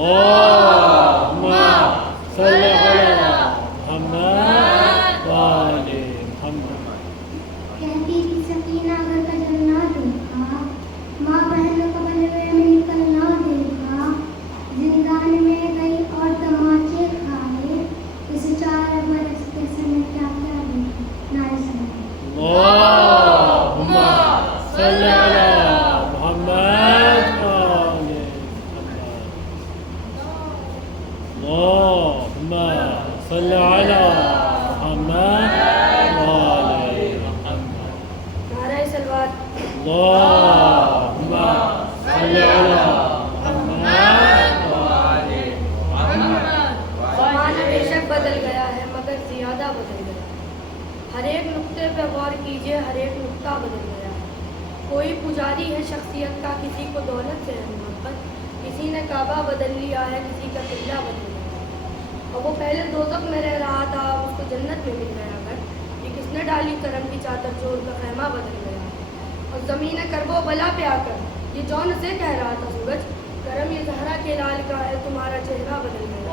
اللهم صل على محمد وآل محمد. کہتی تھی سکینہ اگر کجل نہ دیکھا، ماں بہن کو بلوے میں نکلنا دیکھا، زندان میں گئی اور تماچے کھائے، اس 4 برس کے سمے کیا کیا دیکھا. نعرہ سلام. اللهم صل على محمد وآل محمد. اللهم صل على محمد وآل محمد. نعرہ سلوات. اللهم صل على محمد وآل محمد. زمانہ بے شک بدل گیا ہے مگر زیادہ بدل گیا. ہر ایک نقطے پہ غور کیجئے، ہر ایک نقطہ بدل گیا ہے. کوئی پجاری ہے شخصیت کا، کسی کو دولت سے ہے محبت، کسی نے کعبہ بدل لیا ہے، کسی کا قبلہ بدل گیا ہے. اور وہ پہلے دوزخ میں رہ رہا تھا، اس کو جنت میں مل گیا گھر. یہ کس نے ڈالی کرم کی چادر جو ان کا خیمہ بدل گیا. اور زمین کرب و بلا پہ آ کر یہ جون سے کہہ رہا تھا سورج، کرم یہ زہرا کے لال کا ہے تمہارا چہرہ بدل گیا.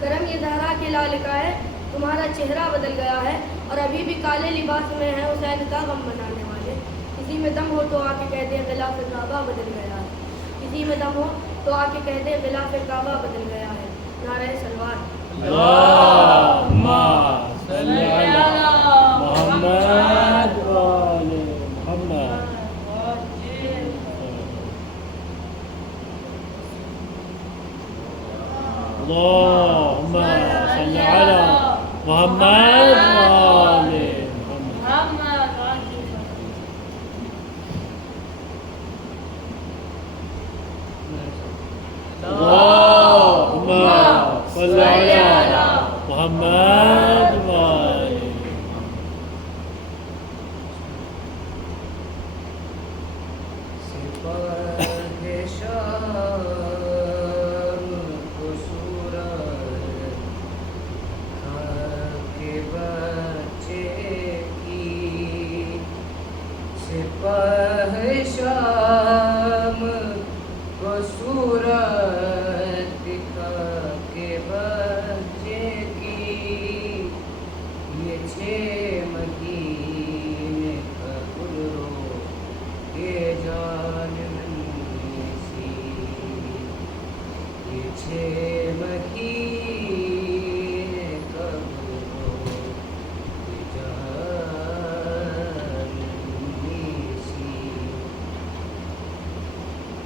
کرم یہ زہرا کے لال کا ہے تمہارا چہرہ بدل گیا ہے. اور ابھی بھی کالے لباس میں ہے حسین کا غم بنانے والے. کسی میں دم ہو تو آ کے کہہ دے غلاف کعبہ بدل گیا ہے. کسی میں دم ہو تو آ کے کہہ دے غلاف کعبہ بدل گیا ہے. نعرہ سلوات. اللهم صل على محمد وآل محمد. اللهم صل على محمد وآل محمد. اللهم صل على محمد وآل محمد. سپاہ شام کو سورج کے بچے کی، سپاہ شام کو سورج کے بچے کی، یہ 6 مہینے کا گلرو کے جان منی سی، یہ 6 مہینے کا گلرو کے جان منی سی.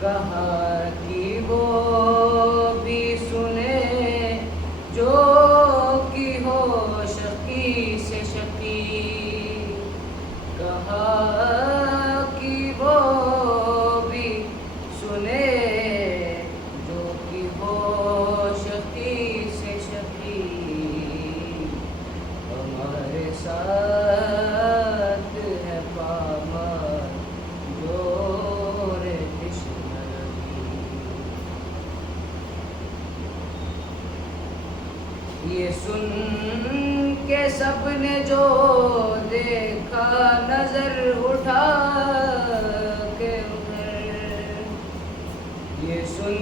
کہاں کی وہ بھی سنے جو کی ہو شقی سے شقی، کہاں کی وہ بھی سنے جو کی ہو شقی سے شقی. ہمارے ساتھ ہے پامال جو رے یہ سن کے سب نے جو دیکھا نظر اٹھا کے ادھر، یہ سن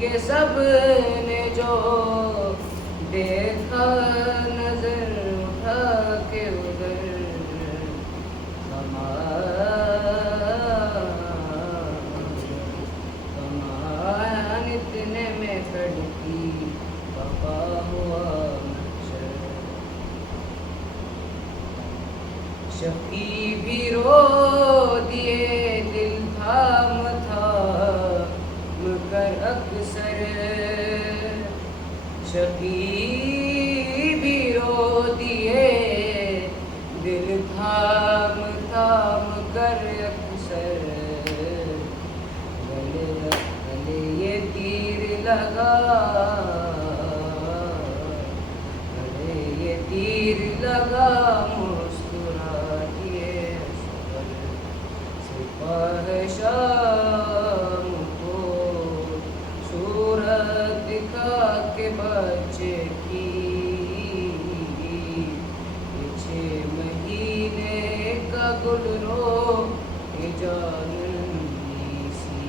کے سب نے جو دیکھا نظر اٹھا کے ادھر. ہمان اتنے میں کھڑکی بپا ہوا شفیع بھی رو دیے دل تھام کر اکثر، شفیع بھی رو دیے دل تھام کر اکثر. گلے یہ تیر لگا، گلے یہ تیر لگا مسکرا دیے صبر. سپاہ شام کو صورت دکھا کے بچے کی، 6 مہینے کا گلرو کے جان سی.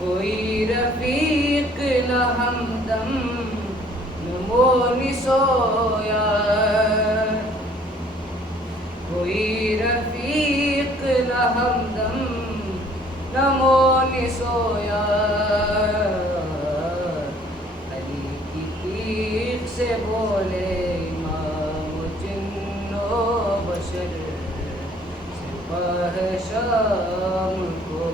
کوئی رفیق نہ ہمدم نہ مونی سویا کوئی رفیق نہ ہمدم نہ مونی سویا علی کی تیغ سے بولے امام جن و بشر سپاہ شام کو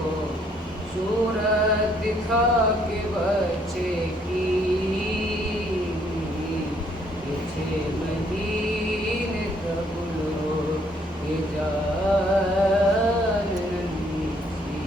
صورت دکھا کے بچے کی پیچھے مدینے قبول ہو یہ جان ننھی سی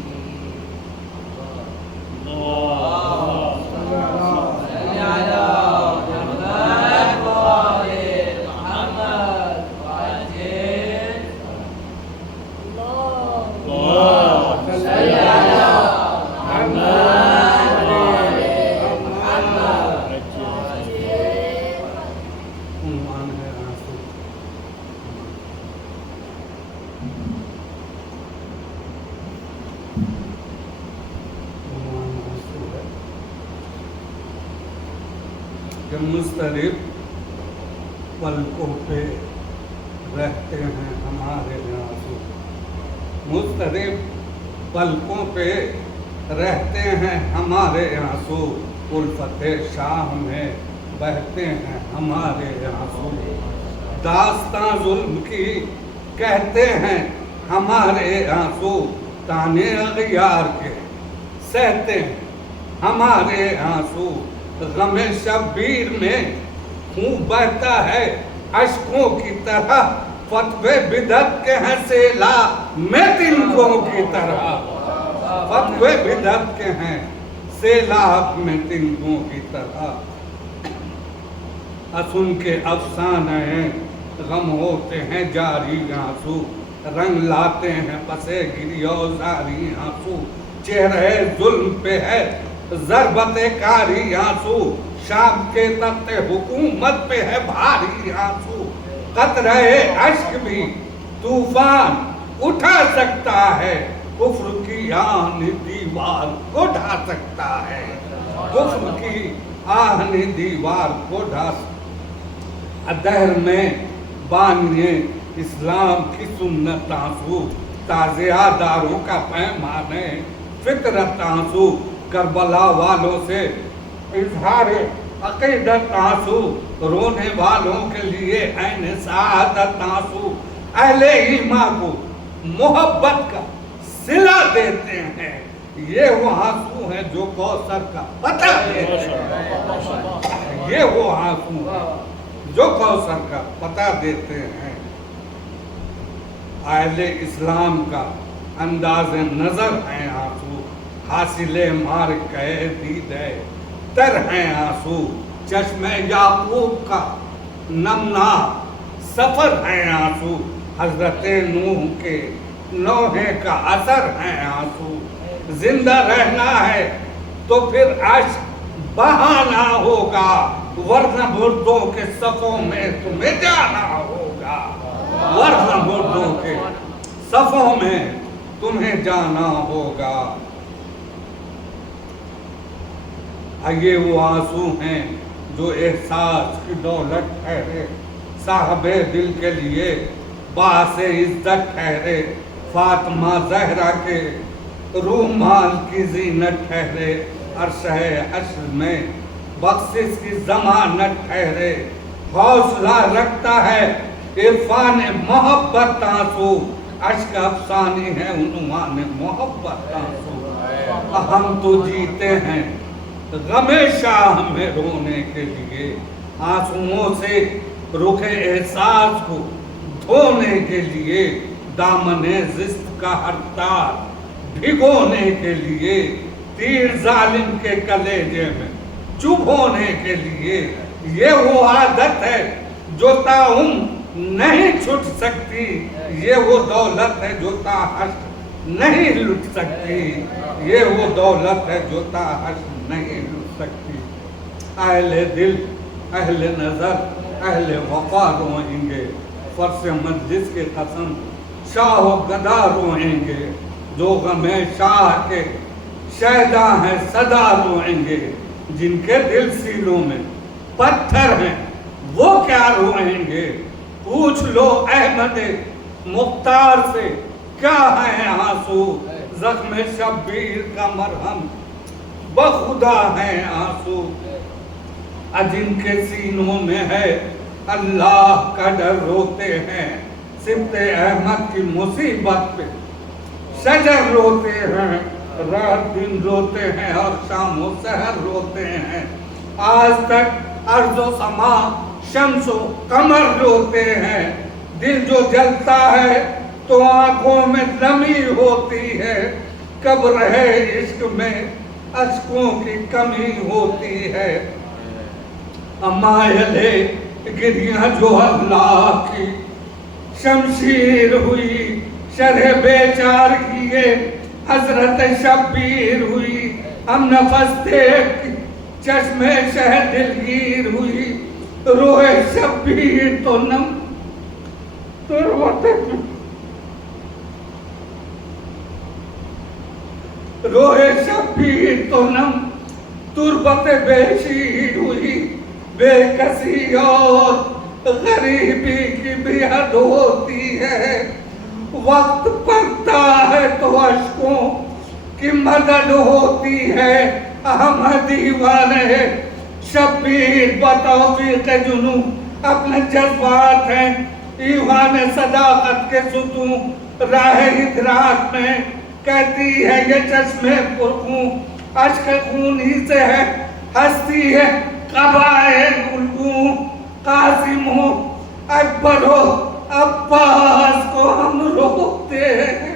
عنوان ہے آنسو. عنوان آنسو ہے کہ مضطرب پلکوں پہ رہتے ہیں ہمارے آنسو. مضطرب پلکوں پہ رہتے ہیں ہمارے آنسو. الفت شاہ میں بہتے ہیں ہمارے آنسو. داستان ظلم کی کہتے ہیں ہمارے آنسو. تانے اغیار کے سہتے ہیں ہمارے آنسو. غم شبیر میں خون بہتا ہے اشکوں کی طرح. فتوے بدعت کے ہیں سیلا میں تنکوں کی طرح. فتوے بدعت کے ہیں سیلاب میں تنکوں کی طرح. اسن کے افسانے ہیں غم ہوتے ہیں جاری آنسو. رنگ لاتے ہیں پسے گری اوزاری آنسو. چہرے ظلم پہ ہے ضربت کاری آنسو. شام کے تخت حکومت پہ ہے بھاری آنسو. قطرہ اشک بھی طوفان اٹھا سکتا ہے. کفر کی آہن دیوار کو ڈھا سکتا ہے. کفر کی آہن دیوار کو ڈھا سکتا. دہر میں بانیے اسلام کی سنت آنسو. تازیہ داروں کا پیمانے فطرت آنسو. کربلا والوں سے اظہار عقیدت آنسو. رونے والوں کے لیے عین سعادت آنسو. اہل ایمان کو محبت کا صلہ دیتے ہیں. یہ وہ آنسو ہیں جو کوثر کا پتہ دیتے ہیں. یہ وہ آنسو ہیں جو کوثر کا پتہ دیتے ہیں. اہل اسلام کا انداز نظر ہیں آنسو. حاصل مار کہے دیدے تر ہیں آنسو. چشم یعقوب کا نمنا سفر ہیں آنسو. حضرت نوح کے نوحے کا اثر ہیں آنسو. زندہ رہنا ہے تو پھر اشک بہانا ہوگا. ورنہ مردوں کے صفوں میں تمہیں جانا ہوگا. ورنہ مردوں کے صفوں میں تمہیں جانا ہوگا. یہ وہ آنسو ہیں جو احساس کی دولت ٹھہرے. صاحب دل کے لیے باعث عزت ٹھہرے. فاطمہ زہرا کے رومال کی زینت ٹھہرے. عرشہ حشر میں بخشش کی ضمانت ٹھہرے. حوصلہ رکھتا ہے عرفان محبت آنسو. اشک افسانی ہے عنوان محبت آنسو. ہم تو جیتے ہیں غم شاہ میں رونے کے لیے. آنسوؤں سے رخ احساس کو دھونے کے لیے. دامن زست کا ہر تار بھگونے کے لیے. تیر ظالم کے کلیجے میں چبھونے کے لیے. یہ وہ عادت ہے جو تاہم نہیں چھٹ سکتی. یہ وہ دولت ہے جو تا حشر نہیں لٹ سکتی. یہ وہ دولت ہے جو تا حشر نہیں لٹ سکتی. اہل دل اہل نظر اہل وفا روئیں گے. فرش مجلس کے قسم شاہ و گدا روئیں گے. جو غم شاہ کے شیدا ہیں سدا روئیں گے، جن کے دل سینوں میں پتھر ہیں وہ کیا روئیں گے؟ پوچھ لو احمد مختار سے کیا ہے آنسو، زخم شبیر کا مرہم بخدا ہے آنسو۔ جن کے سینوں میں ہے اللہ کا ڈر روتے ہیں، سبط احمد کی مصیبت پہ شجر روتے ہیں، رات دن روتے ہیں اور شام و سحر روتے ہیں۔ آج تک ارض و سما شمس و قمر روتے ہیں، دل جو جلتا ہے تو آنکھوں میں نمی ہوتی ہے، کب رہے عشق میں اشکوں کی کمی ہوتی ہے۔ مائلے گریاں جو اللہ کی شمشیر ہوئی، شرح بیچار کیے حضرت شبیر ہوئی، ہم نفس دیکھ چشم شہ دلگیر ہوئی، روح شبیر تو نم روح شبیر تو نم تربت بے شیر ہوئی، بے کسی اور غریبی کی بھی حد ہوتی ہے، وقت پڑتا ہے تو اشکوں کی مدد ہوتی ہے۔ احمد دیوانے شبیر بتوفیق جنوں اپنے جذبات ہیں، ایوان صداقت کے ستون راہ ادراک میں کہتی ہے یہ چشمے پرخون، اشک خون ہی سے ہے ہستی ہے قبائل گلگوں، قاسم ہو اکبر ہو عباس کو ہم روتے ہیں،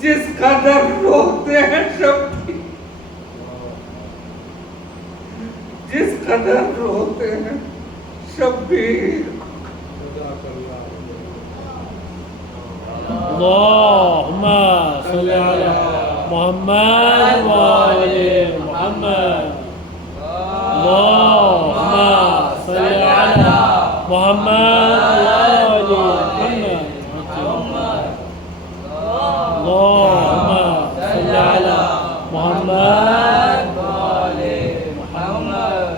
جس قدر روتے ہیں شبیر، جس قدر روتے ہیں شبیر۔ اللهم صل على محمد وآل محمد، اللهم صل على محمد وآل محمد، اللهم صل على محمد وآل محمد۔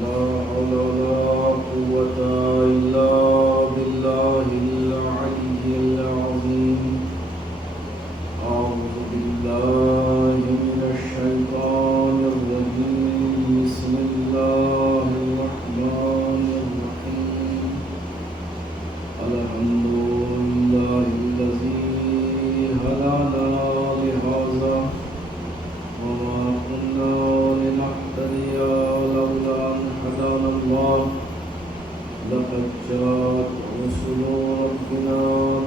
لا حول ولا قوة إلا بالله العلي العظيم۔ أعوذ بالله من الشيطان الرجيم، بسم الله الرحمن الرحيم۔ الحمد لله الذي هدانا لهذا وما كنا لنهتدي لولا أن هدانا الله، لقد جاءت رسل ربنا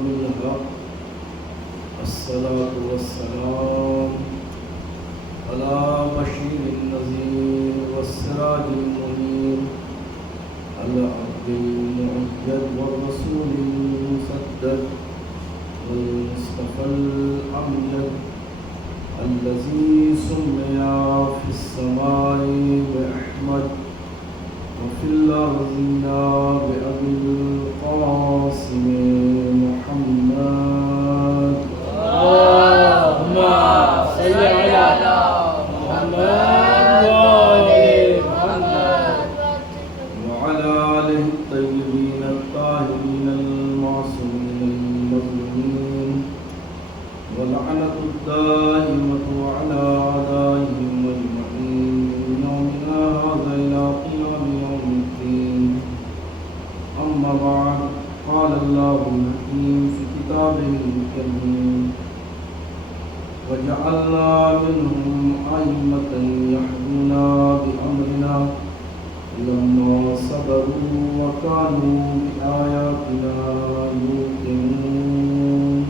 بالحق، الصلاة والسلام على بشير النذير والسراج المنير، العبد المؤيد والرسول المسدد والمصطفى الأمجد، الذي سمي في السماء بأحمد وفي الأرض بأبي القاسم محمد، اللهم صل على محمد وآل محمد، وعلى آله الطيبين الطاهرين المعصومين المظلومين، واللعنة الدائمة على أعدائهم أجمعين من يومنا هذا إلى قيام يوم الدين. أما بعد، قال الله الحكيم في كتابه الكريم: وجعلنا منهم أئمة يهدون بأمرنا لما صبروا وكانوا بآياتنا يوقنون.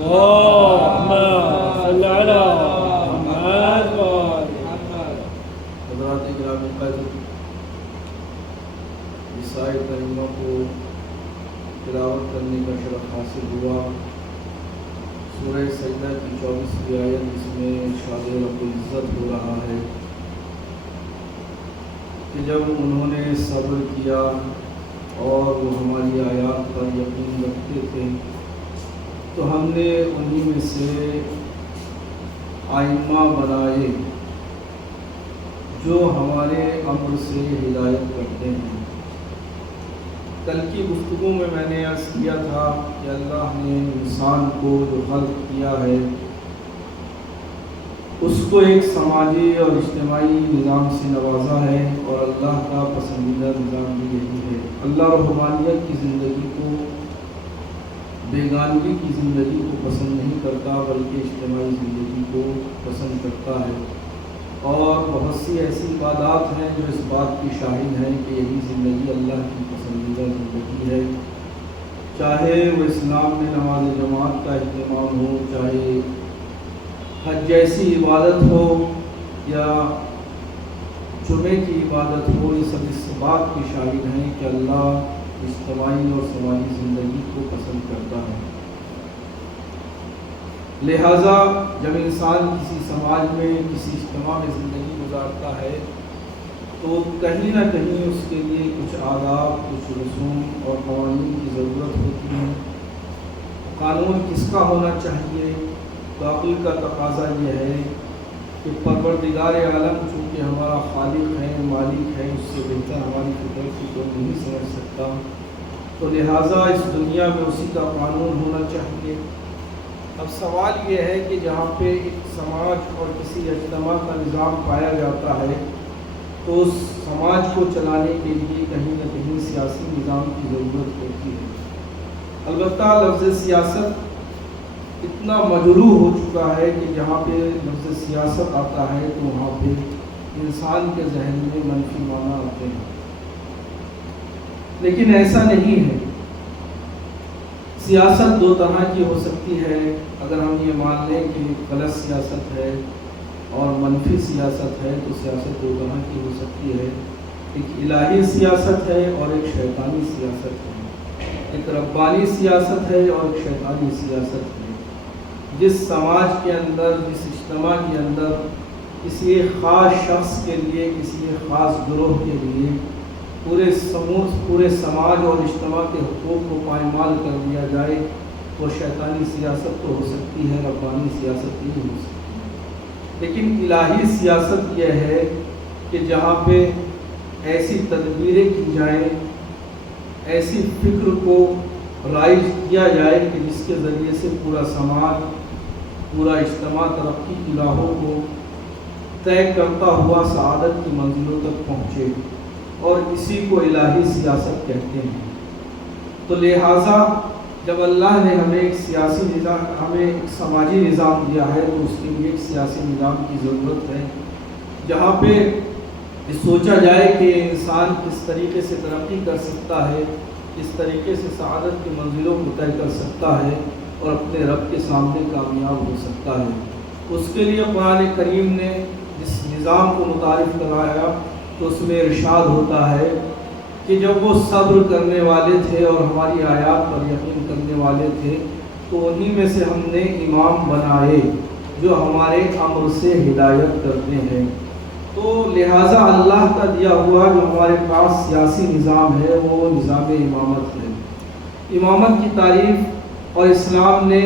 اللهم صل على محمد قصائے کریمہ کو تلاوت کرنے کا شرف حاصل ہوا۔ سورہ سجدہ کی 24ویں آیت جس میں ارشاد رب العزت ہو رہا ہے کہ جب انہوں نے صبر کیا اور وہ ہماری آیات پر یقین رکھتے تھے تو ہم نے انہی میں سے آئمہ بنائے جو ہمارے امر سے ہدایت کرتے ہیں۔ کل کی گفتگو میں نے عرض کیا تھا کہ اللہ نے انسان کو جو خلق کیا ہے اس کو ایک سماجی اور اجتماعی نظام سے نوازا ہے، اور اللہ کا پسندیدہ نظام بھی یہی ہے۔ اللہ روحانیت کی زندگی کو، بیگانگی کی زندگی کو پسند نہیں کرتا بلکہ اجتماعی زندگی کو پسند کرتا ہے، اور بہت سی ایسی عبادات ہیں جو اس بات کی شاہد ہیں کہ یہی زندگی اللہ کی پسندیدہ زندگی ہے، چاہے وہ اسلام میں نماز جماعت کا اہتمام ہو، چاہے حج جیسی عبادت ہو یا جمعے کی عبادت ہو، یہ سب اس بات کی شاہد ہیں کہ اللہ اجتماعی اور سماجی زندگی کو پسند کرتا ہے۔ لہٰذا جب انسان کسی سماج میں، کسی اجتماع میں زندگی گزارتا ہے تو کہیں نہ کہیں اس کے لیے کچھ آداب، کچھ رسوم اور قوانین کی ضرورت ہوتی ہے۔ قانون کس کا ہونا چاہیے؟ تو عقل کا تقاضا یہ ہے کہ پروردگار عالم چونکہ ہمارا خالق ہے، مالک ہے، اس سے بہتر ہماری فطرت کو کوئی نہیں سمجھ سکتا، تو لہٰذا اس دنیا میں اسی کا قانون ہونا چاہیے۔ اب سوال یہ ہے کہ جہاں پہ ایک سماج اور کسی اجتماع کا نظام پایا جاتا ہے تو اس سماج کو چلانے کے لیے کہیں نہ کہیں سیاسی نظام کی ضرورت ہوتی ہے۔ البتہ لفظ سیاست اتنا مجروح ہو چکا ہے کہ جہاں پہ لفظ سیاست آتا ہے تو وہاں پہ انسان کے ذہن میں منفی معنی آتے ہیں، لیکن ایسا نہیں ہے۔ سیاست دو طرح کی ہو سکتی ہے، اگر ہم یہ مان لیں کہ غلط سیاست ہے اور منفی سیاست ہے تو سیاست دو طرح کی ہو سکتی ہے، ایک الہی سیاست ہے اور ایک شیطانی سیاست ہے، ایک ربانی سیاست ہے اور ایک شیطانی سیاست ہے۔ جس سماج کے اندر، جس اجتماع کے اندر کسی ایک خاص شخص کے لیے، کسی ایک خاص گروہ کے لیے پورے سماج اور اجتماع کے حقوق کو پائمال کر دیا جائے وہ شیطانی سیاست تو ہو سکتی ہے، ربانی سیاست نہیں ہو سکتی ہے۔ لیکن الہی سیاست یہ ہے کہ جہاں پہ ایسی تدبیریں کی جائیں، ایسی فکر کو رائج کیا جائے کہ جس کے ذریعے سے پورا سماج، پورا اجتماع ترقی کی راہوں کو طے کرتا ہوا سعادت کی منزلوں تک پہنچے، اور اسی کو الہی سیاست کہتے ہیں۔ تو لہٰذا جب اللہ نے ہمیں ایک سیاسی نظام، ہمیں ایک سماجی نظام دیا ہے تو اس کے لیے ایک سیاسی نظام کی ضرورت ہے جہاں پہ سوچا جائے کہ انسان کس طریقے سے ترقی کر سکتا ہے، کس طریقے سے سعادت کی منزلوں کو طے کر سکتا ہے اور اپنے رب کے سامنے کامیاب ہو سکتا ہے۔ اس کے لیے قرآن کریم نے جس نظام کو متعارف کرایا تو اس میں ارشاد ہوتا ہے کہ جب وہ صبر کرنے والے تھے اور ہماری آیات پر یقین کرنے والے تھے تو انہی میں سے ہم نے امام بنائے جو ہمارے امر سے ہدایت کرتے ہیں۔ تو لہٰذا اللہ کا دیا ہوا جو ہمارے پاس سیاسی نظام ہے وہ نظام امامت ہے۔ امامت کی تعریف اور اسلام نے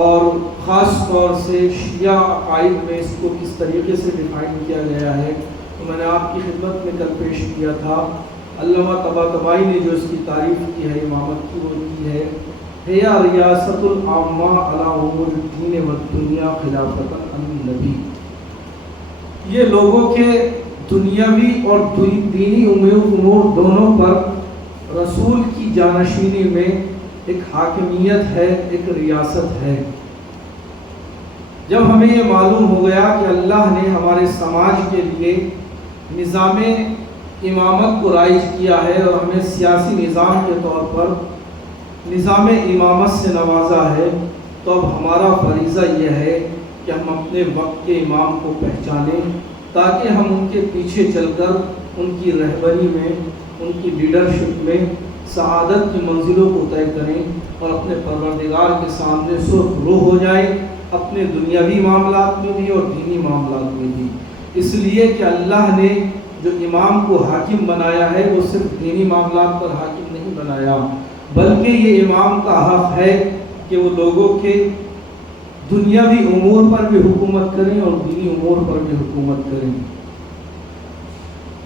اور خاص طور سے شیعہ عقائد میں اس کو کس طریقے سے ڈیفائن کیا گیا ہے تو میں نے آپ کی خدمت میں کل پیش کیا تھا۔ علامہ طباطبائی نے جو اس کی تعریف کی ہے امامت کی، وہ کی ہے یا ریاست العامہ علی امور الدین والدنیا خلافۃ النبی، یہ لوگوں کے دنیاوی اور دینی امور دونوں پر رسول کی جانشینی میں ایک حاکمیت ہے، ایک ریاست ہے۔ جب ہمیں یہ معلوم ہو گیا کہ اللہ نے ہمارے سماج کے لیے نظام امامت کو رائج کیا ہے اور ہمیں سیاسی نظام کے طور پر نظام امامت سے نوازا ہے، تو اب ہمارا فریضہ یہ ہے کہ ہم اپنے وقت کے امام کو پہچانیں تاکہ ہم ان کے پیچھے چل کر ان کی رہبری میں ان کی لیڈرشپ میں سعادت کی منزلوں کو طے کریں اور اپنے پروردگار کے سامنے سرخ رو ہو جائیں، اپنے دنیاوی معاملات میں بھی اور دینی معاملات میں بھی۔ اس لیے کہ اللہ نے جو امام کو حاکم بنایا ہے وہ صرف دینی معاملات پر حاکم نہیں بنایا، بلکہ یہ امام کا حق ہے کہ وہ لوگوں کے دنیاوی امور پر بھی حکومت کریں اور دینی امور پر بھی حکومت کریں۔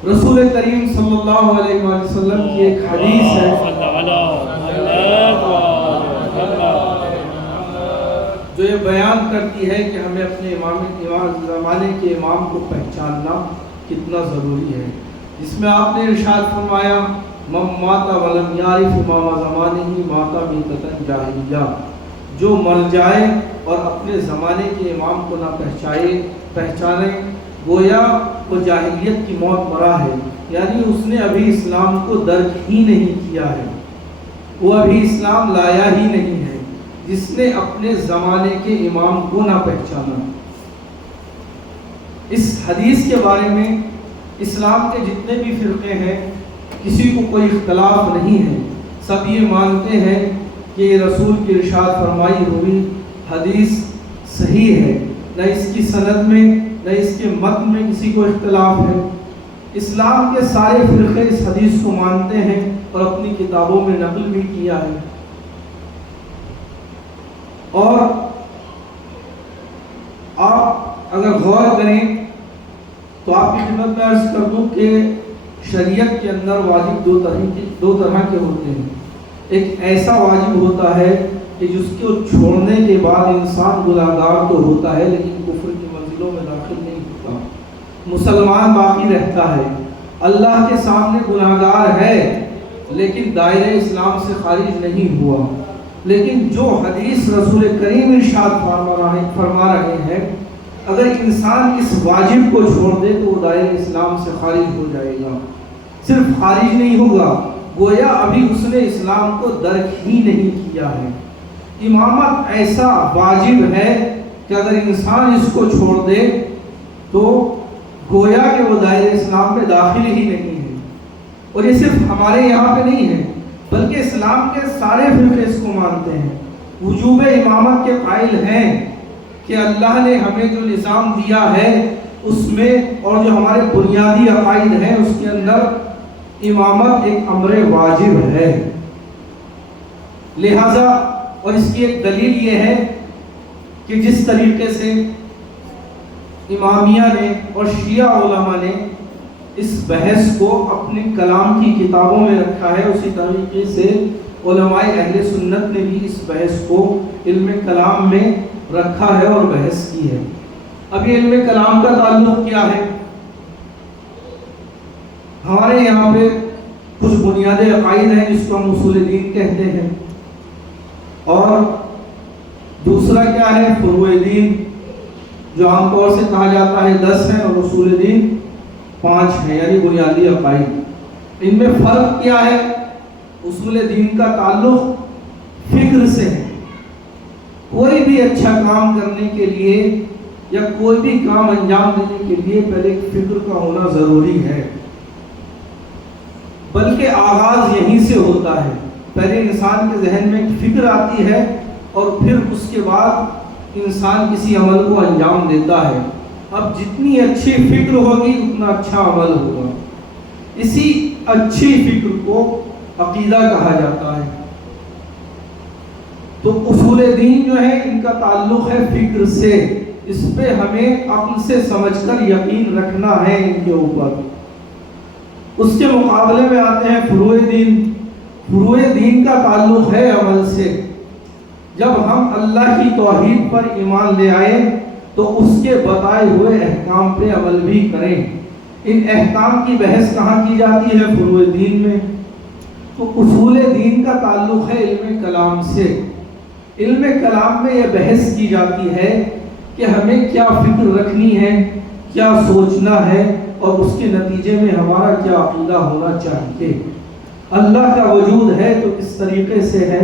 رسول کریم صلی اللہ علیہ وسلم کی ایک حدیث ہے جو یہ بیان کرتی ہے کہ ہمیں اپنے زمانے کے امام کو پہچاننا کتنا ضروری ہے، جس میں آپ نے ارشاد فرمایا من مات ولم یعرف امام زمانہ مات میتۃ جاہلیہ، جو مر جائے اور اپنے زمانے کے امام کو نہ پہچانے گویا وہ جاہلیت کی موت مرا ہے، یعنی اس نے ابھی اسلام کو درک ہی نہیں کیا ہے، وہ ابھی اسلام لایا ہی نہیں ہے، جس نے اپنے زمانے کے امام کو نہ پہچانا۔ اس حدیث کے بارے میں اسلام کے جتنے بھی فرقے ہیں کسی کو کوئی اختلاف نہیں ہے، سب یہ مانتے ہیں کہ یہ رسول کی ارشاد فرمائی ہوئی حدیث صحیح ہے، نہ اس کی سند میں نہ اس کے متن میں کسی کو اختلاف ہے۔ اسلام کے سارے فرقے اس حدیث کو مانتے ہیں اور اپنی کتابوں میں نقل بھی کیا ہے۔ اور آپ اگر غور کریں تو آپ کی خدمت میں عرض کر دوں کہ شریعت کے اندر واجب دو طرح کے ہوتے ہیں۔ ایک ایسا واجب ہوتا ہے کہ جس کو چھوڑنے کے بعد انسان گناہگار تو ہوتا ہے لیکن کفر کی منزلوں میں داخل نہیں ہوتا، مسلمان باقی رہتا ہے، اللہ کے سامنے گناہگار ہے لیکن دائرہ اسلام سے خارج نہیں ہوا۔ لیکن جو حدیث رسول کریم ارشاد فرما رہے ہیں، اگر انسان اس واجب کو چھوڑ دے تو وہ دائرہ اسلام سے خارج ہو جائے گا، صرف خارج نہیں ہوگا، گویا ابھی اس نے اسلام کو درک ہی نہیں کیا ہے۔ امامت ایسا واجب ہے کہ اگر انسان اس کو چھوڑ دے تو گویا کہ وہ دائرہ اسلام میں داخل ہی نہیں ہے۔ اور یہ صرف ہمارے یہاں پہ نہیں ہے بلکہ اسلام کے سارے فرقے اس کو مانتے ہیں، وجوب امامت کے قائل ہیں کہ اللہ نے ہمیں جو نظام دیا ہے اس میں اور جو ہمارے بنیادی عقائد ہیں اس کے اندر امامت ایک امر واجب ہے۔ لہذا اور اس کی ایک دلیل یہ ہے کہ جس طریقے سے امامیہ نے اور شیعہ علماء نے اس بحث کو اپنے کلام کی کتابوں میں رکھا ہے، اسی طریقے سے علماء اہل سنت نے بھی اس بحث کو علم کلام میں رکھا ہے اور بحث کی ہے۔ اب یہ علم کلام کا تعلق کیا ہے؟ ہمارے یہاں پہ کچھ بنیادی عقائد ہیں جس کو ہم اصول دین کہتے ہیں، اور دوسرا کیا ہے؟ فروع دین، جو عام طور سے کہا جاتا ہے 10 ہیں اور اصول دین 5 ہیں، یعنی بنیادی عقائد۔ ان میں فرق کیا ہے؟ اصول دین کا تعلق فکر سے ہے، کوئی بھی اچھا کام کرنے کے لیے یا کوئی بھی کام انجام دینے کے لیے پہلے ایک فکر کا ہونا ضروری ہے، بلکہ آغاز یہیں سے ہوتا ہے۔ پہلے انسان کے ذہن میں ایک فکر آتی ہے اور پھر اس کے بعد انسان کسی عمل کو انجام دیتا ہے۔ اب جتنی اچھی فکر ہوگی اتنا اچھا عمل ہوگا۔ اسی اچھی فکر کو عقیدہ کہا جاتا ہے۔ تو اصول دین جو ہے ان کا تعلق ہے فکر سے، اس پہ ہمیں عقل سے سمجھ کر یقین رکھنا ہے ان کے اوپر۔ اس کے مقابلے میں آتے ہیں فروع دین۔ فروع دین کا تعلق ہے عمل سے۔ جب ہم اللہ کی توحید پر ایمان لے آئے تو اس کے بتائے ہوئے احکام پہ عمل بھی کریں۔ ان احکام کی بحث کہاں کی جاتی ہے؟ فروع دین میں۔ تو اصول دین کا تعلق ہے علم کلام سے۔ علم کلام میں یہ بحث کی جاتی ہے کہ ہمیں کیا فکر رکھنی ہے، کیا سوچنا ہے، اور اس کے نتیجے میں ہمارا کیا عقیدہ ہونا چاہیے۔ اللہ کا وجود ہے تو کس طریقے سے ہے،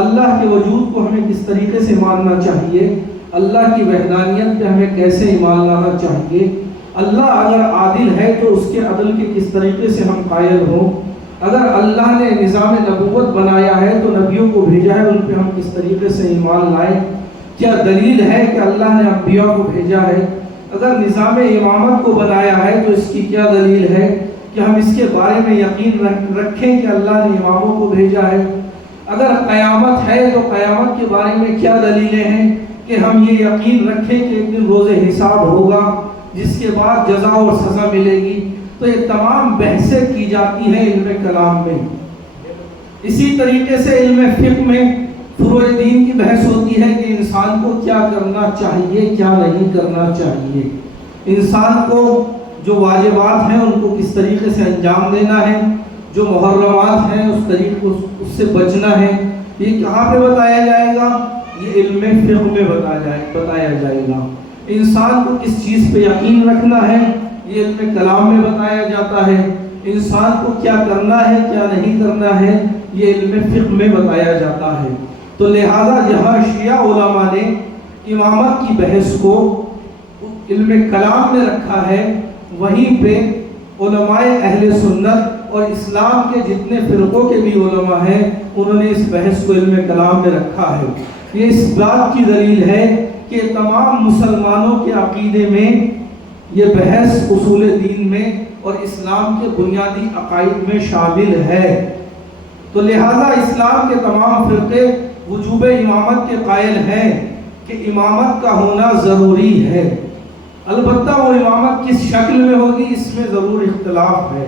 اللہ کے وجود کو ہمیں کس طریقے سے ماننا چاہیے، اللہ کی وحدانیت پہ ہمیں کیسے ایمان لانا چاہیے، اللہ اگر عادل ہے تو اس کے عدل کے کس طریقے سے ہم قائل ہوں، اگر اللہ نے نظام نبوت بنایا ہے تو نبیوں کو بھیجا ہے، ان پہ ہم کس طریقے سے ایمان لائیں؟ کیا دلیل ہے کہ اللہ نے انبیاء کو بھیجا ہے؟ اگر نظام امامت کو بنایا ہے تو اس کی کیا دلیل ہے کہ ہم اس کے بارے میں یقین رکھیں کہ اللہ نے اماموں کو بھیجا ہے؟ اگر قیامت ہے تو قیامت کے بارے میں کیا دلیلیں ہیں کہ ہم یہ یقین رکھیں کہ ایک دن روز حساب ہوگا جس کے بعد جزا اور سزا ملے گی؟ تو یہ تمام بحثیں کی جاتی ہیں علم کلام میں۔ اسی طریقے سے علم فقہ میں فروع دین کی بحث ہوتی ہے کہ انسان کو کیا کرنا چاہیے، کیا نہیں کرنا چاہیے، انسان کو جو واجبات ہیں ان کو کس طریقے سے انجام دینا ہے، جو محرمات ہیں اس طریقے اس سے بچنا ہے۔ یہ کہاں پہ بتایا جائے گا؟ یہ علم فقہ میں بتایا جائے گا۔ انسان کو کس چیز پہ یقین رکھنا ہے یہ علم کلام میں بتایا جاتا ہے۔ انسان کو کیا کرنا ہے کیا نہیں کرنا ہے یہ علم فقہ میں بتایا جاتا ہے۔ تو لہذا جہاں شیعہ علماء نے امامت کی بحث کو علم کلام میں رکھا ہے، وہیں پہ علماء اہل سنت اور اسلام کے جتنے فرقوں کے بھی علماء ہیں انہوں نے اس بحث کو علم کلام میں رکھا ہے۔ یہ اس بات کی دلیل ہے کہ تمام مسلمانوں کے عقیدے میں یہ بحث اصول دین میں اور اسلام کے بنیادی عقائد میں شامل ہے۔ تو لہذا اسلام کے تمام فرقے وجوب امامت کے قائل ہیں کہ امامت کا ہونا ضروری ہے، البتہ وہ امامت کس شکل میں ہوگی اس میں ضرور اختلاف ہے۔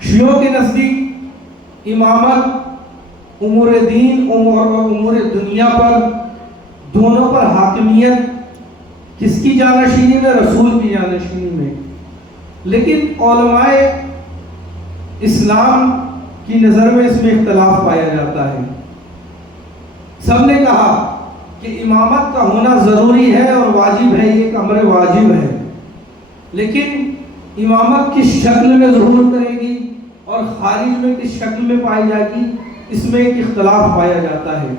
شیعوں کے نزدیک امامت امور دین اور امور دنیا پر دونوں پر حاکمیت کس کی جانشینی میں؟ رسول کی جانشینی میں۔ لیکن علماء اسلام کی نظر میں اس میں اختلاف پایا جاتا ہے۔ سب نے کہا کہ امامت کا ہونا ضروری ہے اور واجب ہے، یہ ایک امر واجب ہے، لیکن امامت کس شکل میں ظہور کرے گی اور خارج میں کس شکل میں پائی جائے گی اس میں ایک اختلاف پایا جاتا ہے۔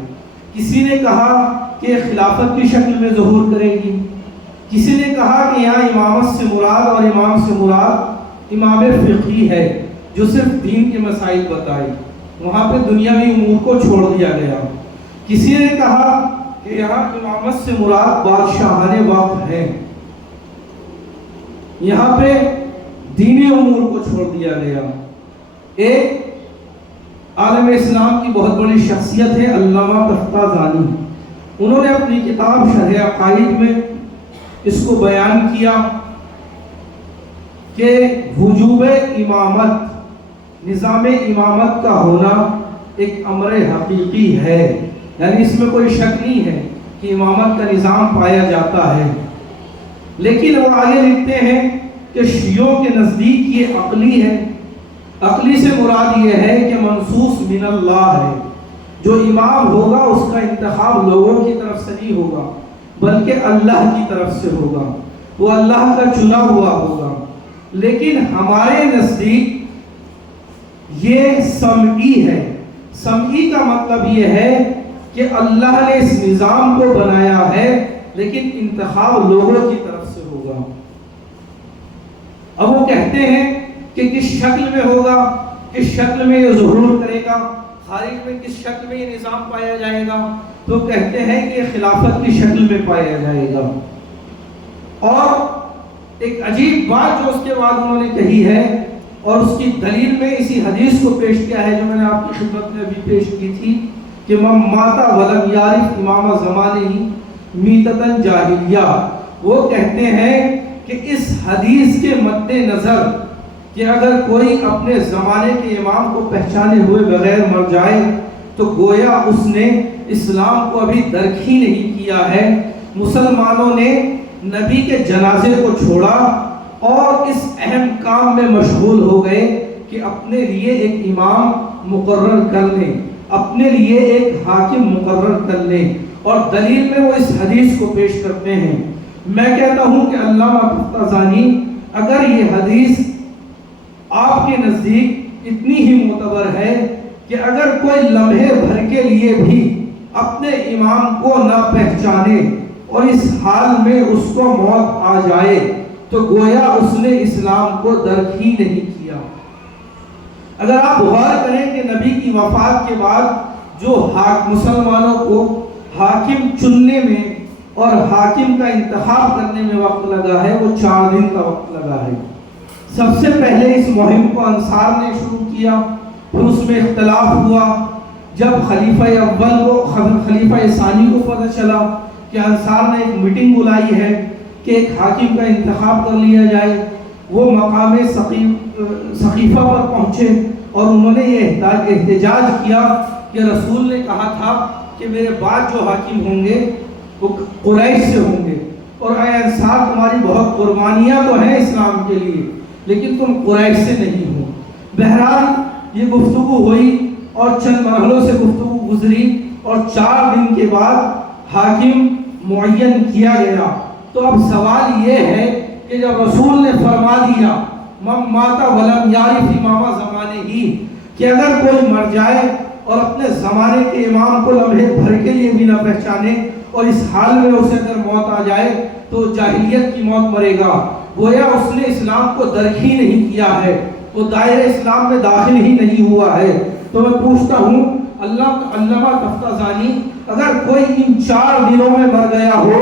کسی نے کہا کہ خلافت کی شکل میں ظہور کرے گی، کسی نے کہا کہ یہاں امامت سے مراد اور امام سے مراد امام فقہی ہے جو صرف دین کے مسائل بتائے، وہاں پہ دنیاوی امور کو چھوڑ دیا گیا۔ کسی نے کہا کہ یہاں امامت سے مراد بادشاہان وقت ہے، یہاں پہ دینی امور کو چھوڑ دیا گیا۔ ایک عالم اسلام کی بہت بڑی شخصیت ہے علامہ تفتازانی، انہوں نے اپنی کتاب شرح عقائد میں اس کو بیان کیا کہ وجوب امامت، نظام امامت کا ہونا ایک امر حقیقی ہے، یعنی اس میں کوئی شک نہیں ہے کہ امامت کا نظام پایا جاتا ہے۔ لیکن وہ آگے لکھتے ہیں کہ شیعوں کے نزدیک یہ عقلی ہے۔ عقلی سے مراد یہ ہے کہ منصوص من اللہ ہے، جو امام ہوگا اس کا انتخاب لوگوں کی طرف سے نہیں ہوگا بلکہ اللہ کی طرف سے ہوگا، وہ اللہ کا چنا ہوا ہوگا۔ لیکن ہمارے نزدیک یہ سمعی ہے۔ سمعی کا مطلب یہ ہے کہ اللہ نے اس نظام کو بنایا ہے لیکن انتخاب لوگوں کی طرف سے ہوگا۔ اب وہ کہتے ہیں کہ کس شکل میں ہوگا، کس شکل میں یہ ظہور کرے گا، خارج میں کس شکل میں یہ نظام پایا جائے گا، تو کہتے ہیں کہ یہ خلافت کی شکل میں پایا جائے گا۔ اور ایک عجیب بات جو اس کے بعد انہوں نے کہی ہے اور اس کی دلیل میں اسی حدیث کو پیش کیا ہے جو میں نے آپ کی خدمت میں ابھی پیش کی تھی کہ من مات ولم یعرف امام زمانہ میتۃ جاہلیہ۔ وہ کہتے ہیں کہ اس حدیث کے مد نظر کہ اگر کوئی اپنے زمانے کے امام کو پہچانے ہوئے بغیر مر جائے تو گویا اس نے اسلام کو ابھی درک ہی نہیں کیا ہے۔ مسلمانوں نے نبی کے جنازے کو چھوڑا اور اس اہم کام میں مشغول ہو گئے کہ اپنے لیے ایک امام مقرر کر لیں، اپنے لیے ایک حاکم مقرر کر لیں، اور دلیل میں وہ اس حدیث کو پیش کرتے ہیں۔ میں کہتا ہوں کہ علامہ تفتازانی اگر یہ حدیث آپ کے نزدیک اتنی ہی معتبر ہے کہ اگر کوئی لمحے بھر کے لیے بھی اپنے امام کو نہ پہچانے اور اس حال میں اس کو موت آ جائے تو گویا اس نے اسلام کو درک ہی نہیں کیا۔ اگر آپ غور کریں کہ نبی کی وفات کے بعد جو مسلمانوں کو حاکم چننے میں اور حاکم کا انتخاب کرنے میں وقت لگا ہے وہ 4 دن کا وقت لگا ہے. سب سے پہلے اس مہم کو انصار نے شروع کیا، پھر اس میں اختلاف ہوا. جب خلیفہ اول کو خلیفہ ثانی کو پتہ چلا کہ انصار نے ایک میٹنگ بلائی ہے کہ ایک حاکم کا انتخاب کر لیا جائے، وہ مقام سقیفہ پر پہنچے اور انہوں نے یہ احتجاج کیا کہ رسول نے کہا تھا کہ میرے بعد جو حاکم ہوں گے وہ قریش سے ہوں گے، اور اے انصار تمہاری بہت قربانیاں تو ہیں اسلام کے لیے لیکن تم قریش سے نہیں ہو. بہرحال یہ گفتگو ہوئی اور چند مرحلوں سے گفتگو گزری اور 4 دن کے بعد حاکم معین کیا گیا. تو اب سوال یہ ہے کہ جب رسول نے فرما دیا من مات ولم یعرف امام زمانے ہی کہ اگر کوئی مر جائے اور اپنے زمانے کے امام کو لمحے بھر کے لیے بھی نہ پہچانے اور اس حال میں اسے اگر موت آ جائے تو جاہلیت کی موت مرے گا، گویا اس نے اسلام کو درک ہی نہیں کیا ہے، وہ دائرہ اسلام میں داخل ہی نہیں ہوا ہے. تو میں پوچھتا ہوں علامہ تفتازانی، اگر کوئی ان 4 دنوں میں مر گیا ہو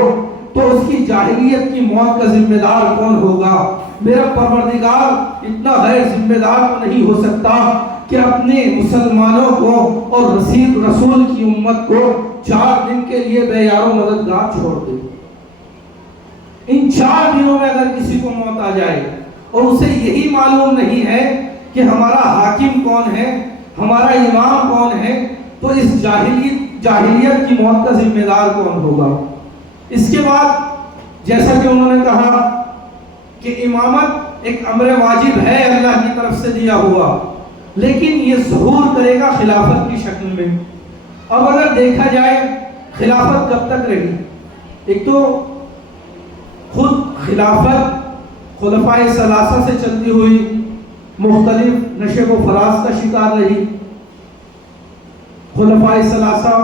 تو اس کی جاہلیت کی موت کا ذمہ دار کون ہوگا؟ میرا پروردگار اتنا غیر ذمہ دار تو نہیں ہو سکتا کہ اپنے مسلمانوں کو اور رسول کی امت کو 4 دن کے لیے بے یار و مددگار چھوڑ دے. ان 4 دنوں میں اگر کسی کو موت آ جائے اور اسے یہی معلوم نہیں ہے کہ ہمارا حاکم کون ہے، ہمارا امام کون ہے، تو اس جاہلیت کی موت کا ذمہ دار کون ہوگا؟ اس کے بعد جیسا کہ انہوں نے کہا کہ امامت ایک امر واجب ہے اللہ کی طرف سے دیا ہوا، لیکن یہ ظہور کرے گا خلافت کی شکل میں. اب اگر دیکھا جائے خلافت کب تک رہی؟ ایک تو خود خلافت خلفائے ثلاثہ سے چلتی ہوئی مختلف نشیب و فراز کا شکار رہی. خلفائے ثلاثہ،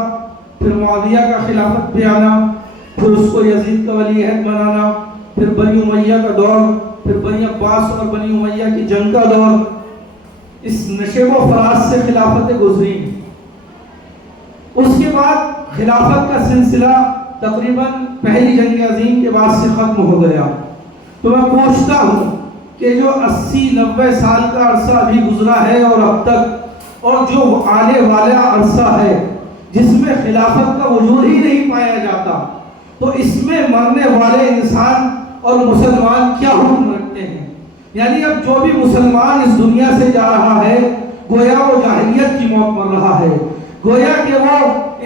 پھر معاویہ کا خلافت پہ آنا، پھر اس کو یزید کا ولی عہد بنانا، پھر بنی امیہ کا دور، پھر بنی عباس اور بنی امیہ کی جنگ کا دور. اس نشیب و فراز سے خلافتیں گزری. اس کے بعد خلافت کا سلسلہ تقریباً پہلی جنگ عظیم کے بعد سے ختم ہو گیا. تو میں پوچھتا ہوں کہ جو 80-90 سال کا عرصہ ابھی گزرا ہے اور اب تک، اور جو آنے والا عرصہ ہے جس میں خلافت کا وجود ہی نہیں پایا جاتا، تو اس میں مرنے والے انسان اور مسلمان کیا حکم رکھتے ہیں؟ یعنی اب جو بھی مسلمان اس دنیا سے جا رہا ہے گویا وہ جاہلیت کی موت مر رہا ہے، گویا کہ وہ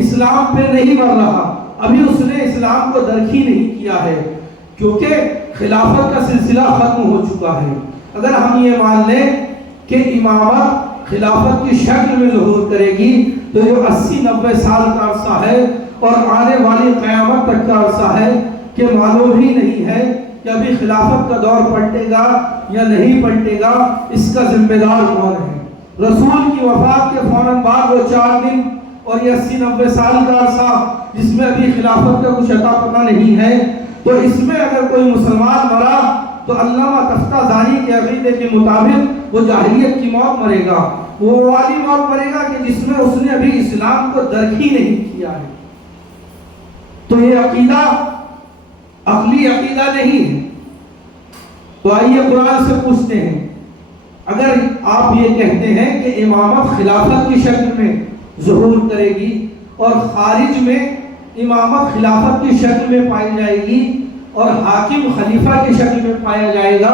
اسلام پہ نہیں مر رہا، ابھی اس نے اسلام کو درک ہی نہیں کیا ہے، کیونکہ خلافت کا سلسلہ ختم ہو چکا ہے. اگر ہم یہ مان لیں کہ امامت خلافت کی شکل میں ظہور کرے گی تو جو 80-90 سال کا عرصہ ہے اور آنے والی قیامت تک کا عرصہ ہے کہ معلوم ہی نہیں ہے کہ ابھی خلافت کا دور پلٹے گا یا نہیں پلٹے گا، اس کا ذمہ دار کون ہے؟ رسول کی وفات کے فوراً بعد وہ 4 دن اور یہ 80-90 سال کا عرصہ جس میں ابھی خلافت کا کچھ عطا پتہ نہیں ہے، تو اس میں اگر کوئی مسلمان مرا تو علامہ تفتازانی کے عقیدے کے مطابق وہ جاہلیت کی موت مرے گا، وہ والی موت مرے گا کہ جس میں اس نے ابھی اسلام کو درک ہی نہیں کیا ہے. تو یہ عقیدہ عقلی عقیدہ نہیں ہے. تو آئیے قرآن سے پوچھتے ہیں، اگر آپ یہ کہتے ہیں کہ امامت خلافت کی شکل میں ظہور کرے گی اور خارج میں امامت خلافت کی شکل میں پائی جائے گی اور حاکم خلیفہ کی شکل میں پایا جائے گا،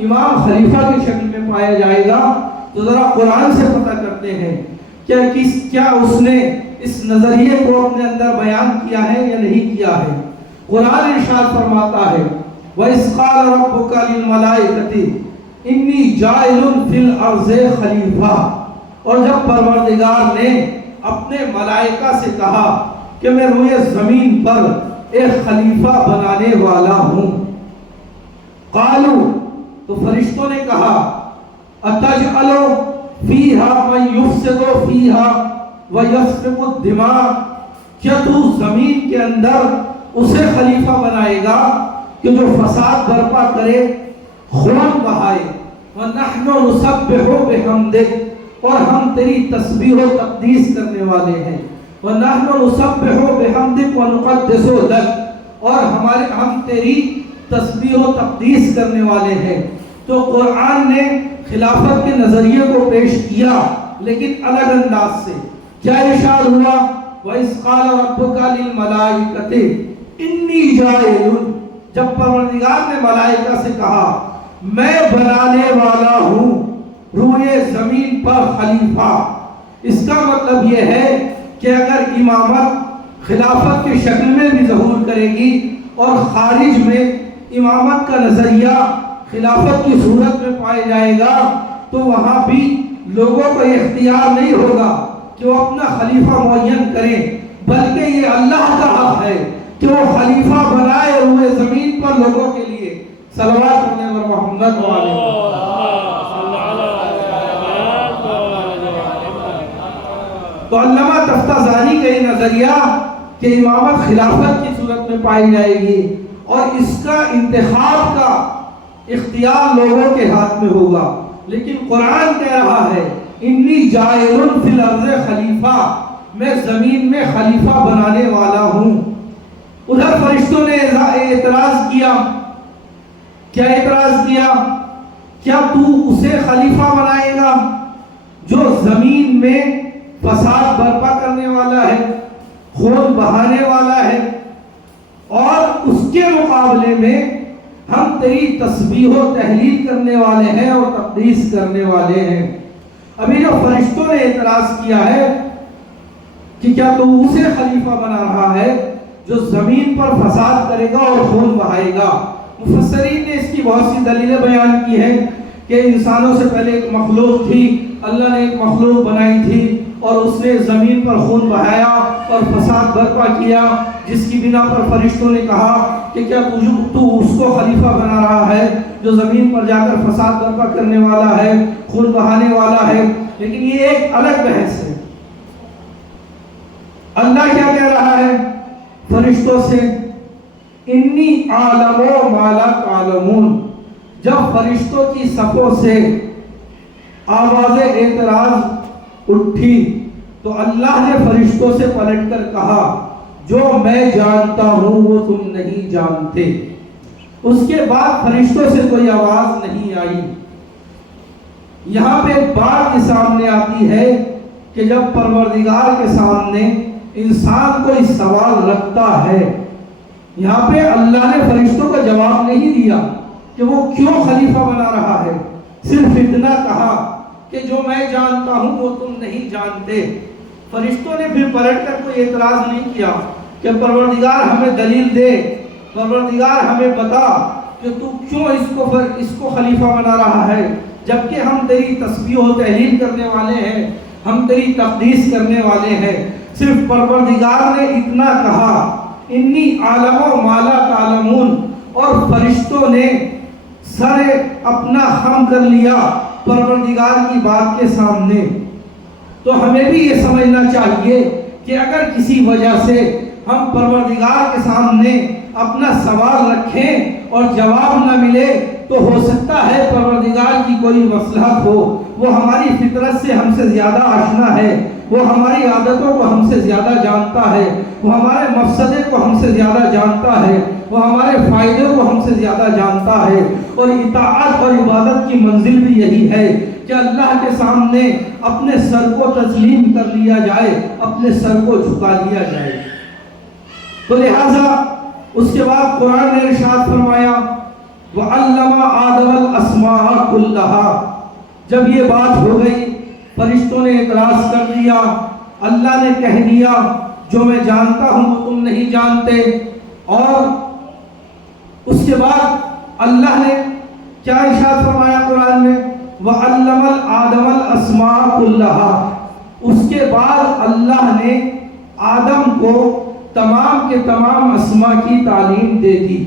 امام خلیفہ کی شکل میں پایا جائے گا، تو ذرا قرآن سے پتہ کرتے ہیں کیا اس نے اس نظریے کو اپنے اندر بیان کیا ہے یا نہیں کیا ہے. قرآن ارشاد فرماتا ہے وَإِذْ قَالَ رَبُّكَ لِلْمَلَائِكَةِ إِنِّي جَاعِلٌ فِي الْأَرْضِ خَلِيفَةً، اور جب پروردگار نے اپنے ملائکہ سے کہا کہ میں روئے زمین پر ایک خلیفہ بنانے والا ہوں، قالوا، تو فرشتوں نے کہا اتجعل فیہا من یفسد فیہا ویسفک الدماء، کیا تو زمین کے اندر اسے خلیفہ بنائے گا کہ جو فساد برپا کرے، خون بہائے، وَنَحْنُ نُسَبِّحُ بِحَمْدِكَ، اور ہم تیری تسبیح و تقدیس کرنے والے ہیں. وَنَحْنُ نُسَبِّحُ بِحَمْدِكَ وَنُقَدِّسُ لَكَ، اور ہم تیری تسبیح و تقدیس کرنے والے ہیں. تو قرآن نے خلافت کے نظریے کو پیش کیا لیکن الگ انداز سے. کیا ارشاد ہوا؟ وَإِذْ قَالَ رَبُّكَ لِلْمَلَائِكَةِ إِنِّي جَاعِلٌ، جب پروردگار نے ملائکہ سے کہا میں بنانے والا ہوں روئے زمین پر خلیفہ. اس کا مطلب یہ ہے کہ اگر امامت خلافت کی شکل میں بھی ظہور کرے گی اور خارج میں امامت کا نظریہ خلافت کی صورت میں پائے جائے گا تو وہاں بھی لوگوں کو اختیار نہیں ہوگا کہ وہ اپنا خلیفہ معین کریں، بلکہ یہ اللہ کا حق ہے کہ وہ خلیفہ بنائے ہوئے زمین پر لوگوں کے لیے. صلوات علی محمد و علی تو علامہ تفتازانی کا یہ نظریہ کہ امامت خلافت کی صورت میں پائی جائے گی اور اس کا انتخاب کا اختیار لوگوں کے ہاتھ میں ہوگا. لیکن قرآن کہہ رہا ہے انی جاعل فی الارض خلیفہ، میں زمین میں خلیفہ بنانے والا ہوں. ادھر فرشتوں نے اعتراض کیا. کیا اعتراض کیا؟ کیا تو اسے خلیفہ بنائے گا جو زمین میں فساد برپا کرنے والا ہے، خون بہانے والا ہے، اور اس کے مقابلے میں ہم تیری تسبیح و تحلیل کرنے والے ہیں اور تقدیس کرنے والے ہیں. ابھی جو فرشتوں نے اعتراض کیا ہے کہ کیا تو اسے خلیفہ بنا رہا ہے جو زمین پر فساد کرے گا اور خون بہائے گا. مفسرین نے اس کی بہت سی دلیلیں بیان کی ہیں کہ انسانوں سے پہلے ایک مخلوق تھی، اللہ نے ایک مخلوق بنائی تھی اور اس نے زمین پر خون بہایا اور فساد برپا کیا، جس کی بنا پر فرشتوں نے کہا کہ کیا تو اس کو خلیفہ بنا رہا ہے جو زمین پر جا کر فساد برپا کرنے والا ہے، خون بہانے والا ہے. لیکن یہ ایک الگ بحث ہے. اللہ کیا کہہ رہا ہے فرشتوں سے؟ انی عالم ما لا تعلمون. جب فرشتوں کی صفوں سے آواز اعتراض اٹھی تو اللہ نے فرشتوں سے پلٹ کر کہا جو میں جانتا ہوں وہ تم نہیں جانتے. اس کے بعد فرشتوں سے کوئی آواز نہیں آئی. یہاں پہ ایک بات یہ سامنے آتی ہے کہ جب پروردگار کے سامنے انسان کوئی سوال رکھتا ہے، یہاں پہ اللہ نے فرشتوں کا جواب نہیں دیا کہ وہ کیوں خلیفہ بنا رہا ہے، صرف اتنا کہا کہ جو میں جانتا ہوں وہ تم نہیں جانتے. فرشتوں نے پھر پلٹ کر کوئی اعتراض نہیں کیا کہ پروردگار ہمیں دلیل دے، پروردگار ہمیں بتا کہ تو کیوں اس کو خلیفہ بنا رہا ہے، جبکہ ہم تیری تسبیح و تحلیل کرنے والے ہیں، ہم تیری تقدیس کرنے والے ہیں. صرف پروردگار نے اتنا کہا انی عالم ما لا تعلمون، اور فرشتوں نے سر اپنا خم کر لیا پروردگار کی بات کے سامنے. تو ہمیں بھی یہ سمجھنا چاہیے کہ اگر کسی وجہ سے ہم پروردگار کے سامنے اپنا سوال رکھیں اور جواب نہ ملے تو ہو سکتا ہے پروردگار کی کوئی مصلحت ہو. وہ ہماری فطرت سے ہم سے زیادہ آشنا ہے، وہ ہماری عادتوں کو ہم سے زیادہ جانتا ہے، وہ ہمارے مفسدے کو ہم سے زیادہ جانتا ہے، وہ ہمارے فائدے کو ہم سے زیادہ جانتا ہے. اور اطاعت اور عبادت کی منزل بھی یہی ہے کہ اللہ کے سامنے اپنے سر کو تسلیم کر لیا جائے، اپنے سر کو جھکا دیا جائے. تو لہذا اس کے بعد قرآن نے ارشاد فرمایا وَعَلَّمَ آدَمَ الْأَسْمَاءَ كُلَّهَا. جب یہ بات ہو گئی، فرشتوں نے اعتراض کر دیا، اللہ نے کہہ دیا جو میں جانتا ہوں وہ تم نہیں جانتے. اور اس کے بعد اللہ نے کیا ارشاد فرمایا قرآن میں وَعَلَّمَ آدَمَ الْأَسْمَاءَ كُلَّهَا. اس کے بعد اللہ نے آدم کو تمام کے تمام اسماء کی تعلیم دے دی.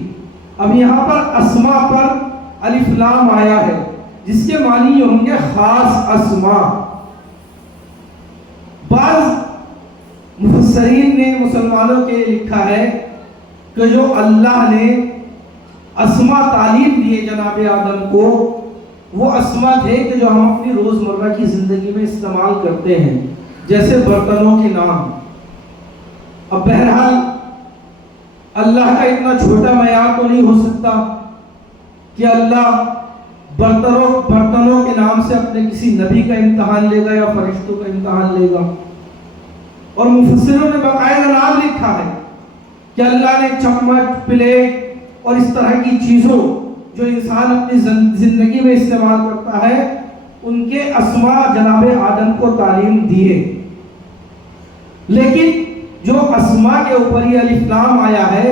اب یہاں پر اسماء پر الف لام آیا ہے جس کے معنی یہ ہوں گے خاص اسماء. بعض مفسرین نے مسلمانوں کے لکھا ہے کہ جو اللہ نے اسماء تعلیم دیے جناب آدم کو وہ اسما تھے کہ جو ہم اپنی روزمرہ کی زندگی میں استعمال کرتے ہیں، جیسے برتنوں کے نام. اب بہرحال اللہ کا اتنا چھوٹا معیار تو نہیں ہو سکتا کہ اللہ برتنوں کے نام سے اپنے کسی نبی کا امتحان لے گا یا فرشتوں کا امتحان لے گا. اور مفسروں نے باقاعدہ نام لکھا ہے کہ اللہ نے چمچ، پلیٹ اور اس طرح کی چیزوں جو انسان اپنی زندگی میں استعمال کرتا ہے ان کے اسما جناب آدم کو تعلیم دیے. لیکن جو اسما کے اوپر یہ الف لام آیا ہے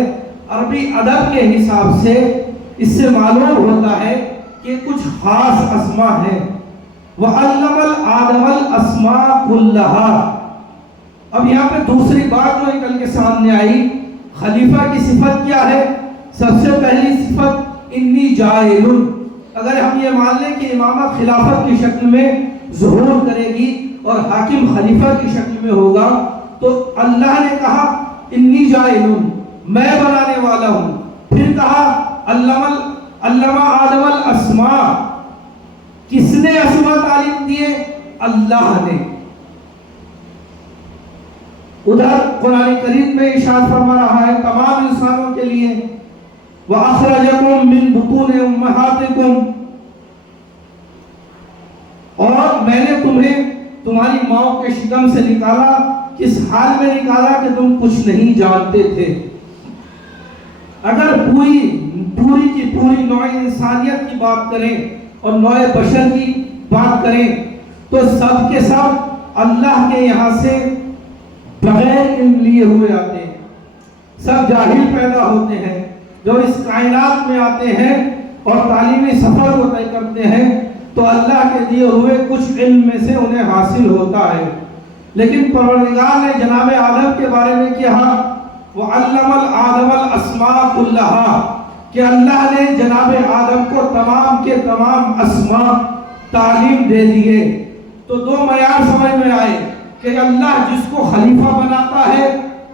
عربی ادب کے حساب سے اس سے معلوم ہوتا ہے کہ کچھ خاص اسما ہیں. وَعَلَّمَ آدم الْأَسْمَاءَ كُلَّهَا. اب یہاں پہ دوسری بات جو نکل کے سامنے آئی، خلیفہ کی صفت کیا ہے؟ سب سے پہلی صفت انی جاعل. اگر ہم یہ مان لیں کہ امامہ خلافت کی شکل میں ظہور کرے گی اور حاکم خلیفہ کی شکل میں ہوگا تو اللہ نے کہا انی جاعل، میں بنانے والا ہوں. پھر کہا علمہ آدم الاسماء. کس نے اسماء تعلیم دیے؟ اللہ نے. ادھر قرآن کریم میں ارشاد فرما رہا ہے تمام انسانوں کے لیے وَأَخْرَجَكُم مِّن بُطُونِ أُمَّهَاتِكُمْ، اور میں نے تمہیں تمہاری ماؤں کے شکم سے نکالا. کس حال میں نکالا کہ تم کچھ نہیں جانتے تھے. اگر پوری کی پوری نوع انسانیت کی بات کریں اور نوع بشر کی بات کریں تو سب کے سب اللہ کے یہاں سے بغیر علم لیے ہوئے آتے ہیں. سب جاہل پیدا ہوتے ہیں. جو اس کائنات میں آتے ہیں اور تعلیمی سفر کو طے کرتے ہیں تو اللہ کے دیے ہوئے کچھ علم میں سے انہیں حاصل ہوتا ہے. لیکن پروردگار نے جناب آدم کے بارے میں کہا وَعَلَّمَ آدَمَ الْأَسْمَاءَ كُلَّهَا، کہ اللہ نے جناب آدم کو تمام کے تمام اسماء تعلیم دے دیے. تو دو معیار سمجھ میں آئے کہ اللہ جس کو خلیفہ بناتا ہے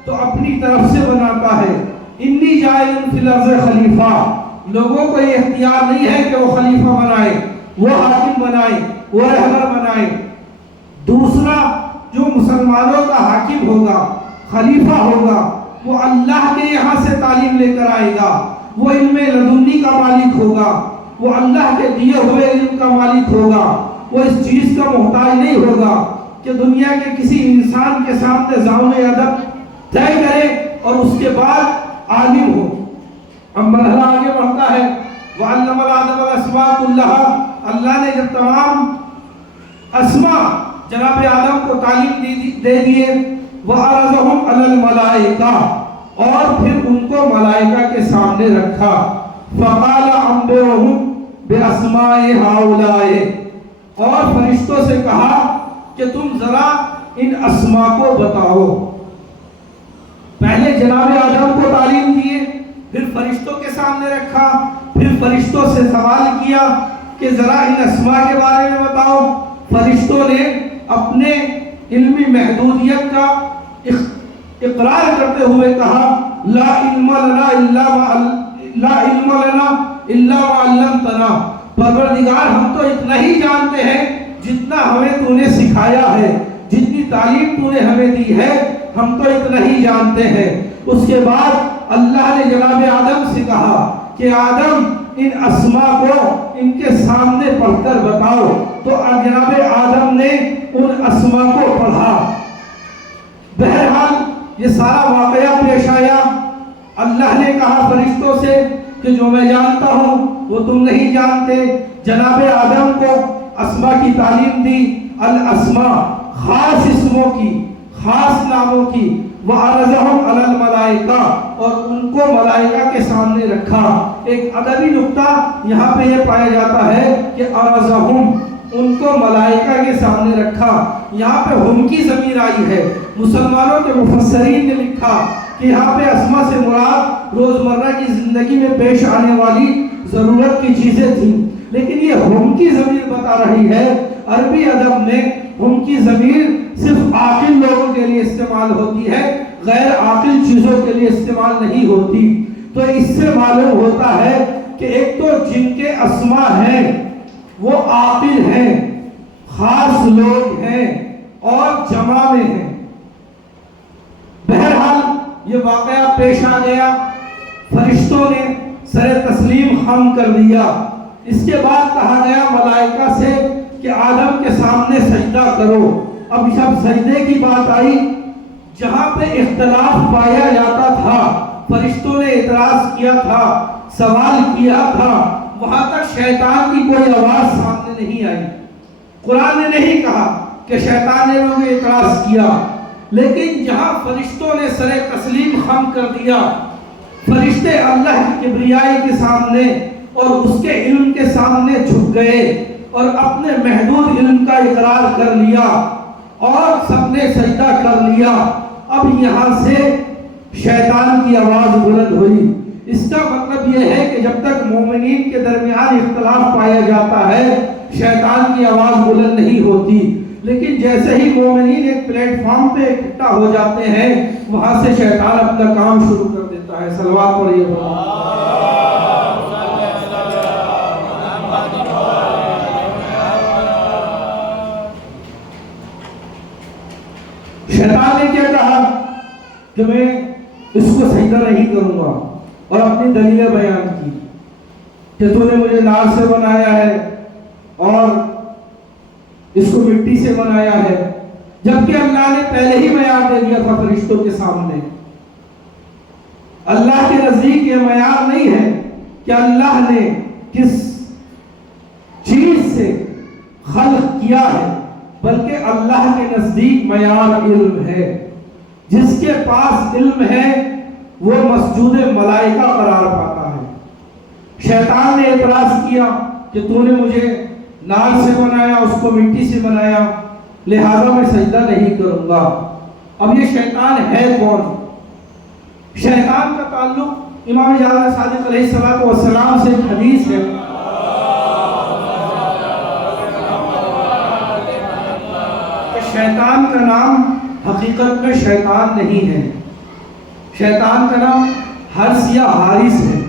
تو اپنی طرف سے بناتا ہے. انی جاعل فی الارض خلیفہ، لوگوں کو یہ اختیار نہیں ہے کہ وہ خلیفہ بنائے، وہ حاکم بنائے، وہ رہبر بنائے. دوسرا جو مسلمانوں کا حاکم ہوگا، خلیفہ ہوگا، وہ اللہ کے یہاں سے تعلیم لے کر آئے گا. وہ علم لدنی کا مالک ہوگا، وہ اللہ کے دیے ہوئے علم کا مالک ہوگا. وہ اس چیز کا محتاج نہیں ہوگا کہ دنیا کے کسی انسان کے سامنے ضابط ادب طے کرے اور اس کے بعد عالم ہو. اب مرحلہ آگے بڑھتا ہے وَعَلَّمَ آدَمَ الْأَسْمَاءَ كُلَّهَا. اللہ نے جب تمام اسماء جناب آدم کو تعلیم دے دیے وَعَرَضَهُمْ عَلَى الْمَلَائِكَةِ، اور پھر ان کو ملائکہ کے سامنے رکھا. فَقَالَ أَنبِئُوهُم بِأَسْمَاءِ هَؤُلَاءِ، اور فرشتوں سے کہا کہ تم ذرا ان اسماء کو بتاؤ. پہلے جناب آدم کو تعلیم دیے، پھر فرشتوں کے سامنے رکھا، پھر فرشتوں سے سوال کیا کہ ذرا ان اسماء کے بارے میں بتاؤ. فرشتوں نے اپنے علمی محدودیت کا اقرار کرتے ہوئے کہا لا علم لنا الا ما علمتنا. پروردگار ہم تو اتنا ہی جانتے ہیں جتنا ہمیں تو نے سکھایا ہے، جتنی تعلیم تو نے ہمیں دی ہے ہم تو اتنا ہی جانتے ہیں. اس کے بعد اللہ نے جناب آدم سے کہا کہ آدم ان اسماء کو ان کے سامنے پڑھ کر بتاؤ. تو جناب آدم نے ان اسماء کو پڑھا. بہرحال یہ سارا واقعہ پیش آیا. اللہ نے کہا فرشتوں سے کہ جو میں جانتا ہوں وہ تم نہیں جانتے. جناب آدم کو اسماء کی تعلیم دی. الاسماء، خاص اسموں کی، خاص ناموں کی. وَعَرَضَهُمْ عَلَى الْمَلَائِكَةِ، اور ان کو ملائکہ کے سامنے رکھا. ایک ادبی نقطہ یہاں پہ یہ پایا جاتا ہے کہ عَرَضَهُمْ، ان کو ملائکہ کے سامنے رکھا. یہاں پہ ہم کی ضمیر آئی ہے. مسلمانوں کے مفسرین نے لکھا کہ یہاں پہ اسماء سے مراد روزمرہ کی زندگی میں پیش آنے والی ضرورت کی چیزیں تھیں، لیکن یہ ہم کی ضمیر بتا رہی ہے. عربی ادب میں ہم کی ضمیر صرف عاقل لوگوں کے لیے استعمال ہوتی ہے، غیر عاقل چیزوں کے لیے استعمال نہیں ہوتی. تو اس سے معلوم ہوتا ہے کہ ایک تو جن کے اسماء ہیں وہ عاقل ہیں، خاص لوگ ہیں اور جمع میں ہیں۔ بہرحال یہ واقعہ پیش آ گیا، فرشتوں نے سر تسلیم خم کر دیا۔ اس کے بعد کہا گیا ملائکہ سے کہ آدم کے سامنے سجدہ کرو۔ اب جب سجدے کی بات آئی، جہاں پہ اختلاف پایا جاتا تھا، فرشتوں نے اعتراض کیا تھا، سوال کیا تھا، وہاں تک شیطان کی کوئی آواز سامنے نہیں آئی۔ قرآن نے نہیں کہا کہ شیطان نے لوگ اعتراض کیا، لیکن جہاں فرشتوں نے سر تسلیم خم کر دیا، فرشتے اللہ کی کبریائی کے سامنے اور اس کے علم کے سامنے جھک گئے اور اپنے محدود علم کا اقرار کر لیا اور سب نے سجدہ کر لیا۔ اب یہاں سے شیطان کی آواز بلند ہوئی۔ اس کا مطلب یہ ہے کہ جب تک مومنین کے درمیان اختلاف پایا جاتا ہے، شیطان کی آواز بلند نہیں ہوتی، لیکن جیسے ہی مومنین ایک پلیٹ فارم پہ اکٹھا ہو جاتے ہیں، وہاں سے شیطان اپنا کام شروع کر دیتا ہے۔ صلوات پڑھیے۔ شیطان نے کیا کہا کہ میں اس کو سجدہ نہیں کروں گا، اور اپنی دلیلیں بیان کی کہ تو نے مجھے نار سے بنایا ہے اور اس کو مٹی سے بنایا ہے، جبکہ اللہ نے پہلے ہی معیار دے دیا تھا فرشتوں کے سامنے۔ اللہ کے نزدیک یہ معیار نہیں ہے کہ اللہ نے کس چیز سے خلق کیا ہے، بلکہ اللہ کے نزدیک معیار علم ہے۔ جس کے پاس علم ہے وہ مسجود ملائکہ قرار پاتا ہے۔ شیطان نے اعتراض کیا کہ تو نے مجھے نار سے بنایا، اس کو مٹی سے بنایا، لہذا میں سجدہ نہیں کروں گا۔ اب یہ شیطان ہے کون؟ شیطان کا تعلق امام جعفر صادق علیہ السلام سے ایک حدیث ہے کہ شیطان کا نام حقیقت میں شیطان نہیں ہے، شیطان کا نام حرس یا حارس ہے،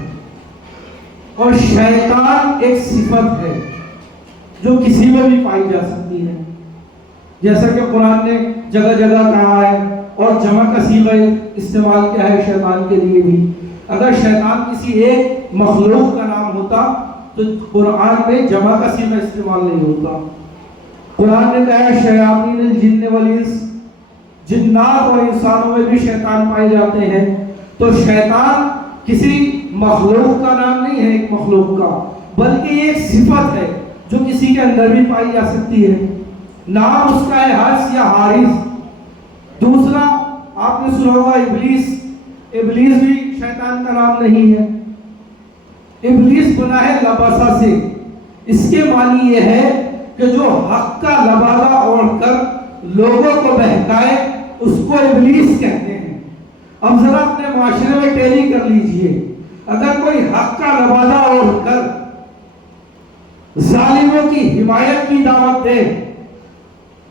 اور شیطان ایک صفت ہے جو کسی میں بھی پائی جا سکتی ہے، جیسا کہ قرآن نے جگہ جگہ کہا ہے اور جمع کا صیغہ استعمال کیا ہے شیطان کے لیے بھی۔ اگر شیطان کسی ایک مخلوق کا نام ہوتا تو قرآن میں جمع کا صیغہ استعمال نہیں ہوتا۔ قرآن نے کہا ہے شیاطین الجن والانس، جنات اور انسانوں میں بھی شیطان پائے جاتے ہیں۔ تو شیطان کسی مخلوق کا نام نہیں ہے، ایک مخلوق کا، بلکہ یہ ایک صفت ہے جو کسی کے اندر بھی پائی جا سکتی ہے۔ نام اس کا ہے حرس یا حارس۔ دوسرا آپ نے سنا ہوگا ابلیس، ابلیس بھی شیطان کا نام نہیں ہے۔ ابلیس بنا ہے لباسہ سے، اس کے معنی یہ ہے کہ جو حق کا لبادہ اوڑھ کر لوگوں کو بہکائے اس کو ابلیس کہتے ہیں۔ اب ذرا اپنے معاشرے میں ٹیلی کر لیجئے، اگر کوئی حق کا لبادہ اوڑھ کر ظالموں کی حمایت کی دعوت دے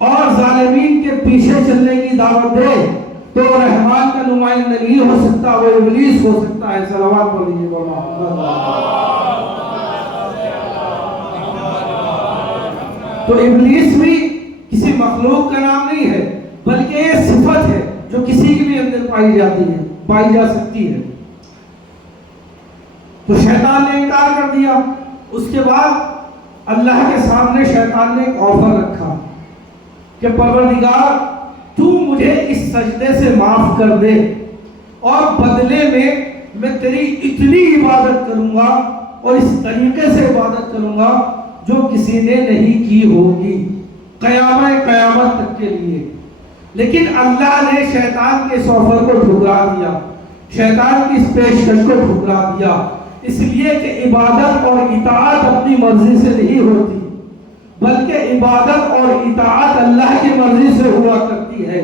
اور ظالمین کے پیچھے چلنے کی دعوت دے تو رحمان کا نمائندہ نہیں ہو سکتا، وہ ابلیس ہو سکتا ہے۔ صلوات پڑھیے محمد۔ تو ابلیس بھی کسی مخلوق کا نام نہیں ہے، بلکہ یہ صفت ہے جو کسی کے بھی اندر پائی جاتی ہے، پائی جا سکتی ہے۔ تو شیطان نے انکار کر دیا۔ اس کے بعد اللہ کے سامنے شیطان نے ایک آفر رکھا کہ پروردگار تو مجھے اس سجدے سے معاف کر دے اور بدلے میں تیری اتنی عبادت کروں گا اور اس طریقے سے عبادت کروں گا جو کسی نے نہیں کی ہوگی قیامت تک کے لیے۔ لیکن اللہ نے شیطان کے اس آفر کو ٹھکرا دیا، شیطان کی اس پیشکش کو ٹھکرا دیا، اس لیے کہ عبادت اور اطاعت اپنی مرضی سے نہیں ہوتی، بلکہ عبادت اور اطاعت اللہ کی مرضی سے ہوا کرتی ہے۔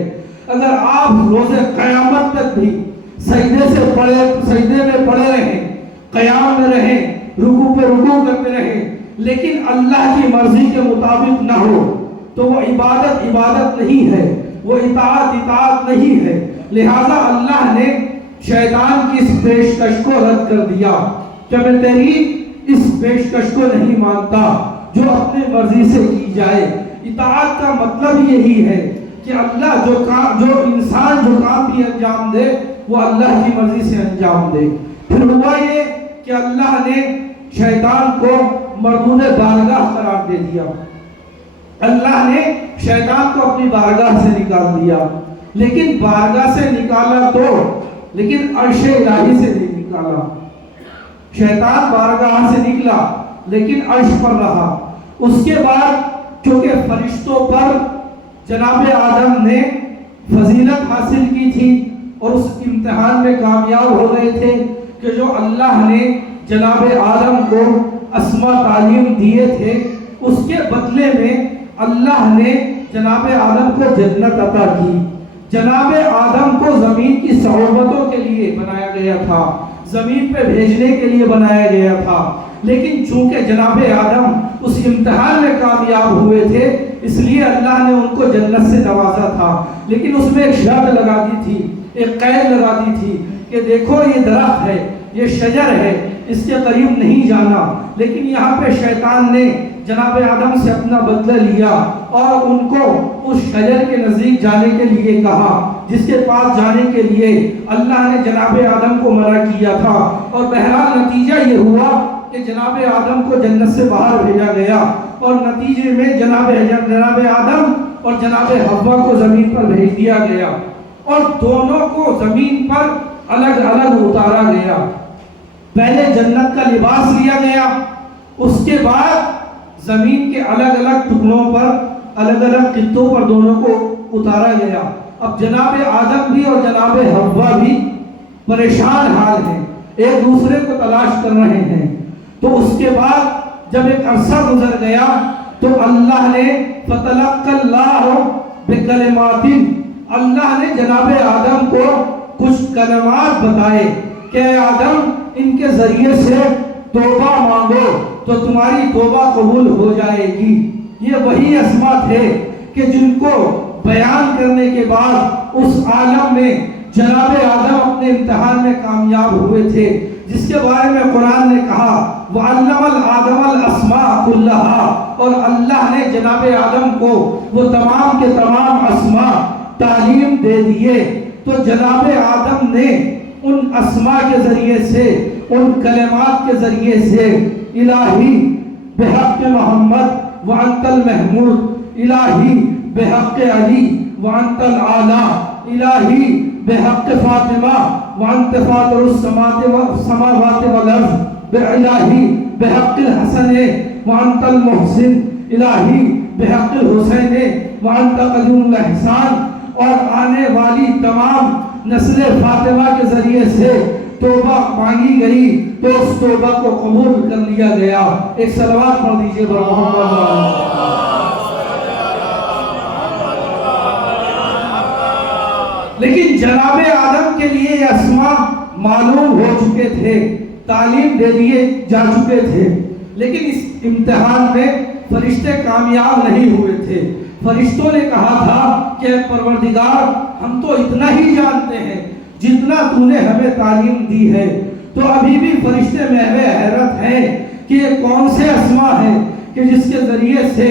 اگر آپ روز قیامت تک بھی سجدے میں پڑے رہیں، قیام میں رہیں، رکوع پہ رکوع کرتے رہیں، لیکن اللہ کی مرضی کے مطابق نہ ہو تو وہ عبادت نہیں ہے، وہ اطاعت نہیں ہے۔ لہذا اللہ نے شیطان کی اس پیشکش کو رد کر دیا کہ میں تیری اس پیشکش کو نہیں مانتا، جو اپنے مرضی سے کی جائے۔ اطاعت کا مطلب یہی ہے کہ اللہ جو انسان جو کام بھی انجام دے وہ اللہ کی مرضی سے انجام دے۔ پھر ہوا یہ کہ اللہ نے شیطان کو مردود بارگاہ قرار دے دیا، اللہ نے شیطان کو اپنی بارگاہ سے نکال دیا، لیکن بارگاہ سے نکالا تو لیکن عرش الہی سے نہیں نکالا۔ شیطان بارگاہ سے نکلا لیکن عرش پر رہا۔ اس کے بعد چونکہ فرشتوں پر جناب آدم نے فضیلت حاصل کی تھی اور اس امتحان میں کامیاب ہو گئے تھے کہ جو اللہ نے جناب آدم کو اسماء تعلیم دیے تھے، اس کے بدلے میں اللہ نے جناب آدم کو جنت عطا کی۔ جناب آدم کو زمین کی صعوبتوں کے لیے بنایا گیا تھا، زمین پہ بھیجنے کے لیے بنایا گیا تھا، لیکن چونکہ جناب آدم اس امتحان میں کامیاب ہوئے تھے اس لیے اللہ نے ان کو جنت سے نوازا تھا۔ لیکن اس میں ایک شرط لگا دی تھی، ایک قید لگا دی تھی کہ دیکھو یہ درخت ہے، یہ شجر ہے، اس کے قریب نہیں جانا۔ لیکن یہاں پہ شیطان نے جناب آدم سے اپنا بدلہ لیا اور ان کو اس شجر کے نزدیک جانے کے لیے کہا جس کے پاس جانے کے لیے اللہ نے جناب آدم کو منع کیا تھا۔ اور بہرحال نتیجہ یہ ہوا کہ جناب آدم کو جنت سے باہر بھیجا گیا اور نتیجے میں جناب آدم اور جناب حوا کو زمین پر بھیج دیا گیا اور دونوں کو زمین پر الگ الگ اتارا گیا۔ پہلے جنت کا لباس لیا گیا، اس کے بعد زمین کے الگ الگ ٹکڑوں پر الگ الگ خطوں پر دونوں کو اتارا گیا۔ اب جناب آدم بھی اور جناب حوا بھی پریشان حال ہیں، ایک دوسرے کو تلاش کر رہے ہیں۔ تو اس کے بعد جب ایک عرصہ گزر گیا تو اللہ نے فَتَلَقَّى اللَّهُ بِكَلِمَاتٍ، اللہ نے جناب آدم کو کچھ کلمات بتائے کہ اے آدم ان کے ذریعے سے توبہ مانگو تو تمہاری توبہ قبول ہو جائے گی۔ یہ وہی اسماء تھے کہ جن کو بیان کرنے کے بعد اس عالم میں جناب آدم اپنے امتحان میں کامیاب ہوئے تھے، جس کے بارے میں قرآن نے کہا وَعَلَّمَ الْآدَمَ الْأَسْمَاءَ كُلَّهَا، اور اللہ نے جناب آدم کو وہ تمام کے تمام اسماء تعلیم دے دیے۔ تو جناب آدم نے ان اسماء کے ذریعے سے، ان کلمات کے ذریعے سے الہی بحق محمد وانت المحمود، الہی بحق علی وانت الاعلی، الہی بحق فاطمہ وانت فاطر السماوات والارض، الہی بحق الحسن وانت المحسن، الہی بحق الحسین وانت قدیم الاحسان۔ اور آنے والی تمام نسل فاطمہ کے ذریعے سے توبہ مانگی گئی تو اس توبہ کو قبول کر لیا گیا۔ ایک صلوات پڑھ دیجئے محمد۔ لیکن جناب آدم کے لیے یہ اسماء معلوم ہو چکے تھے، تعلیم دے دیے جا چکے تھے، لیکن اس امتحان میں فرشتے کامیاب نہیں ہوئے تھے۔ فرشتوں نے کہا تھا کہ پروردگار ہم تو اتنا ہی جانتے ہیں جتنا تو نے ہمیں تعلیم دی ہے۔ تو ابھی بھی فرشتے محو حیرت ہیں کہ یہ کون سے اسماء ہیں کہ جس کے ذریعے سے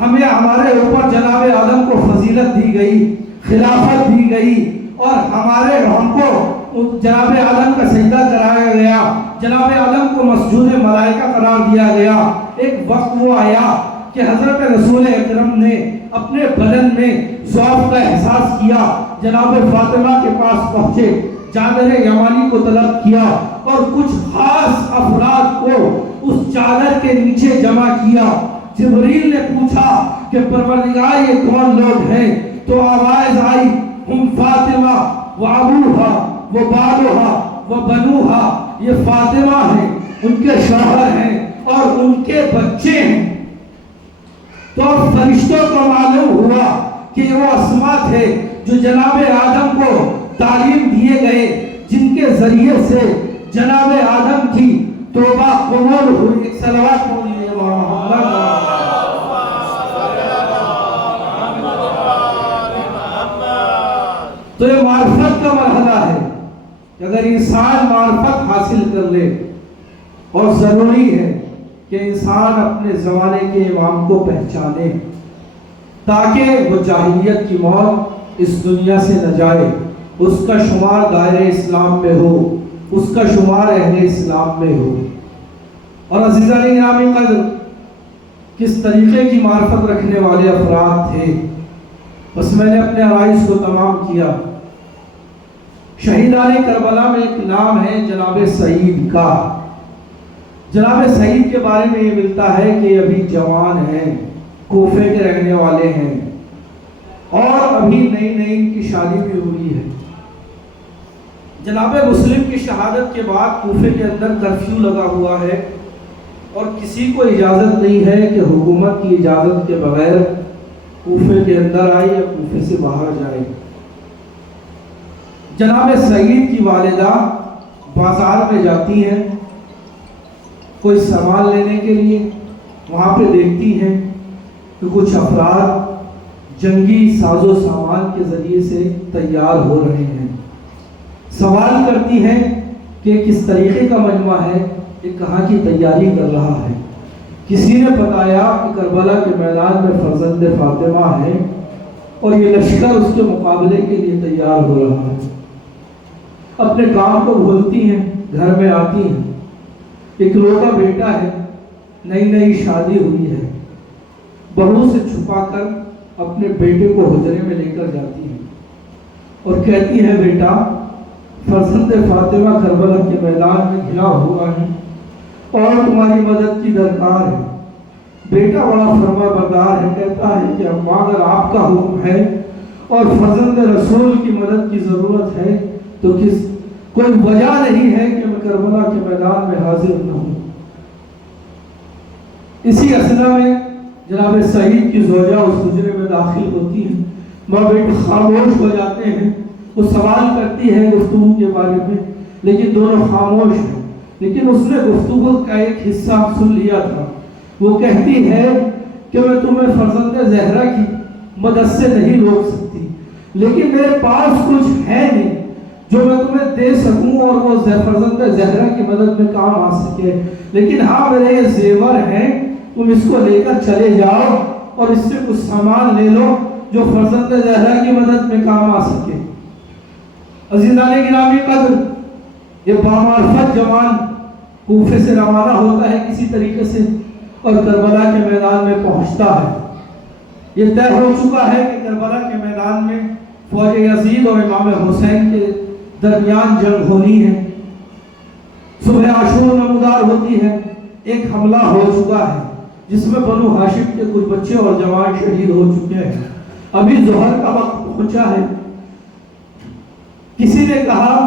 ہمیں ہمارے اوپر جناب آدم کو فضیلت دی گئی، خلافت دی گئی اور ہم کو جناب آدم کا سجدہ کرایا گیا، جناب آدم کو مسجود ملائکہ قرار دیا گیا۔ ایک وقت وہ آیا کہ حضرت رسول اکرم نے اپنے بدن میں ضعف کا احساس کیا، جناب فاطمہ کے پاس پہنچے، چادر یمانی کو طلب کیا اور کچھ خاص افراد کو اس چادر کے نیچے جمع کیا۔ جبریل نے پوچھا کہ پروردگار یہ کون لوگ ہیں؟ تو آواز آئی ہم فاطمہ و ابوہا و بالوہا و بنوہا، یہ فاطمہ ہیں، ان کے شوہر ہیں اور ان کے بچے ہیں۔ تو فرشتوں کو معلوم ہوا کہ وہ اسماء تھے جو جناب آدم کو تعلیم دیے گئے، جن کے ذریعے سے جناب آدم کی توبہ قبول ہوئی۔ ایک صلوات پڑھیے محمد۔ تو یہ معرفت کا مرحلہ ہے کہ اگر انسان معرفت حاصل کر لے، اور ضروری ہے کہ انسان اپنے زمانے کے امام کو پہچانے تاکہ وہ جاہلیت کی موت اس دنیا سے نہ جائے، اس کا شمار دائرہ اسلام میں ہو، اس کا شمار اہل اسلام میں ہو۔ اور عزیزان گرامی قدر، کس طریقے کی معرفت رکھنے والے افراد تھے۔ بس میں نے اپنے عرائض کو تمام کیا۔ شہیدان کربلا میں ایک نام ہے جناب سعید کا۔ جناب سعید کے بارے میں یہ ملتا ہے کہ ابھی جوان ہیں، کوفے کے رہنے والے ہیں، اور ابھی نئی نئی ان کی شادی بھی ہوئی ہے۔ جناب مسلم کی شہادت کے بعد کوفے کے اندر کرفیو لگا ہوا ہے، اور کسی کو اجازت نہیں ہے کہ حکومت کی اجازت کے بغیر کوفے کے اندر آئے یا کوفے سے باہر جائے۔ جناب سعید کی والدہ بازار میں جاتی ہیں کوئی سامان لینے کے لیے، وہاں پہ دیکھتی ہیں کہ کچھ افراد جنگی ساز و سامان کے ذریعے سے تیار ہو رہے ہیں۔ سوال کرتی ہیں کہ کس طریقے کا مجمع ہے، یہ کہاں کی تیاری کر رہا ہے۔ کسی نے بتایا کہ کربلا کے میدان میں فرزند فاطمہ ہے اور یہ لشکر اس کے مقابلے کے لیے تیار ہو رہا ہے۔ اپنے کام کو بھولتی ہیں، گھر میں آتی ہیں، ایک لوٹا بیٹا ہے، نئی نئی شادی ہوئی ہے، بہو سے چھپا کر اپنے بیٹے کو حجرے میں لے کر جاتی ہیں اور کہتی ہے بیٹا فرزند فاطمہ کربلا کے میدان میں گھرا ہوا ہے اور تمہاری مدد کی درکار ہے۔ بیٹا بڑا فرما بردار ہے، کہتا ہے کہ اماں اگر آپ کا حکم ہے اور فرزند رسول کی مدد کی ضرورت ہے تو کوئی وجہ نہیں ہے کہ میں کربلا کے میدان میں حاضر نہ ہوں۔ اسی اثنا میں جناب سعید کی زوجہ اس حجرے میں داخل ہوتی ہیں، ماں بیٹے خاموش ہو جاتے ہیں۔ وہ سوال کرتی ہے گفتگو کے بارے میں، لیکن دونوں خاموش ہیں۔ لیکن اس نے گفتگو کا ایک حصہ سن لیا تھا۔ وہ کہتی ہے کہ میں تمہیں فرزند زہرا کی مدد سے نہیں روک سکتی، لیکن میرے پاس کچھ ہے نہیں جو میں تمہیں دے سکوں اور وہ فرزند زہرا کی مدد میں کام آ سکے، لیکن ہاں میرے یہ زیور ہیں، تم اس کو لے کر چلے جاؤ اور اس سے کچھ سامان لے لو جو فرزند زہرا کی مدد میں کام آ سکے۔ عزیزان گرامی قدر، یہ بامعرفت جوان کوفے سے روانہ ہوتا ہے کسی طریقے سے اور کربلا کے میدان میں پہنچتا ہے۔ یہ طے ہو چکا ہے کہ کربلا کے میدان میں فوج یزید اور امام حسین کے درمیان جنگ ہونی ہے۔ صبح عاشور نمودار ہوتی ہے، ایک حملہ ہو چکا ہے جس میں بنو ہاشم کے کچھ بچے اور جوان شہید ہو چکے ہیں۔ ابھی ظہر کا وقت پہنچا ہے۔ کسی نے کہا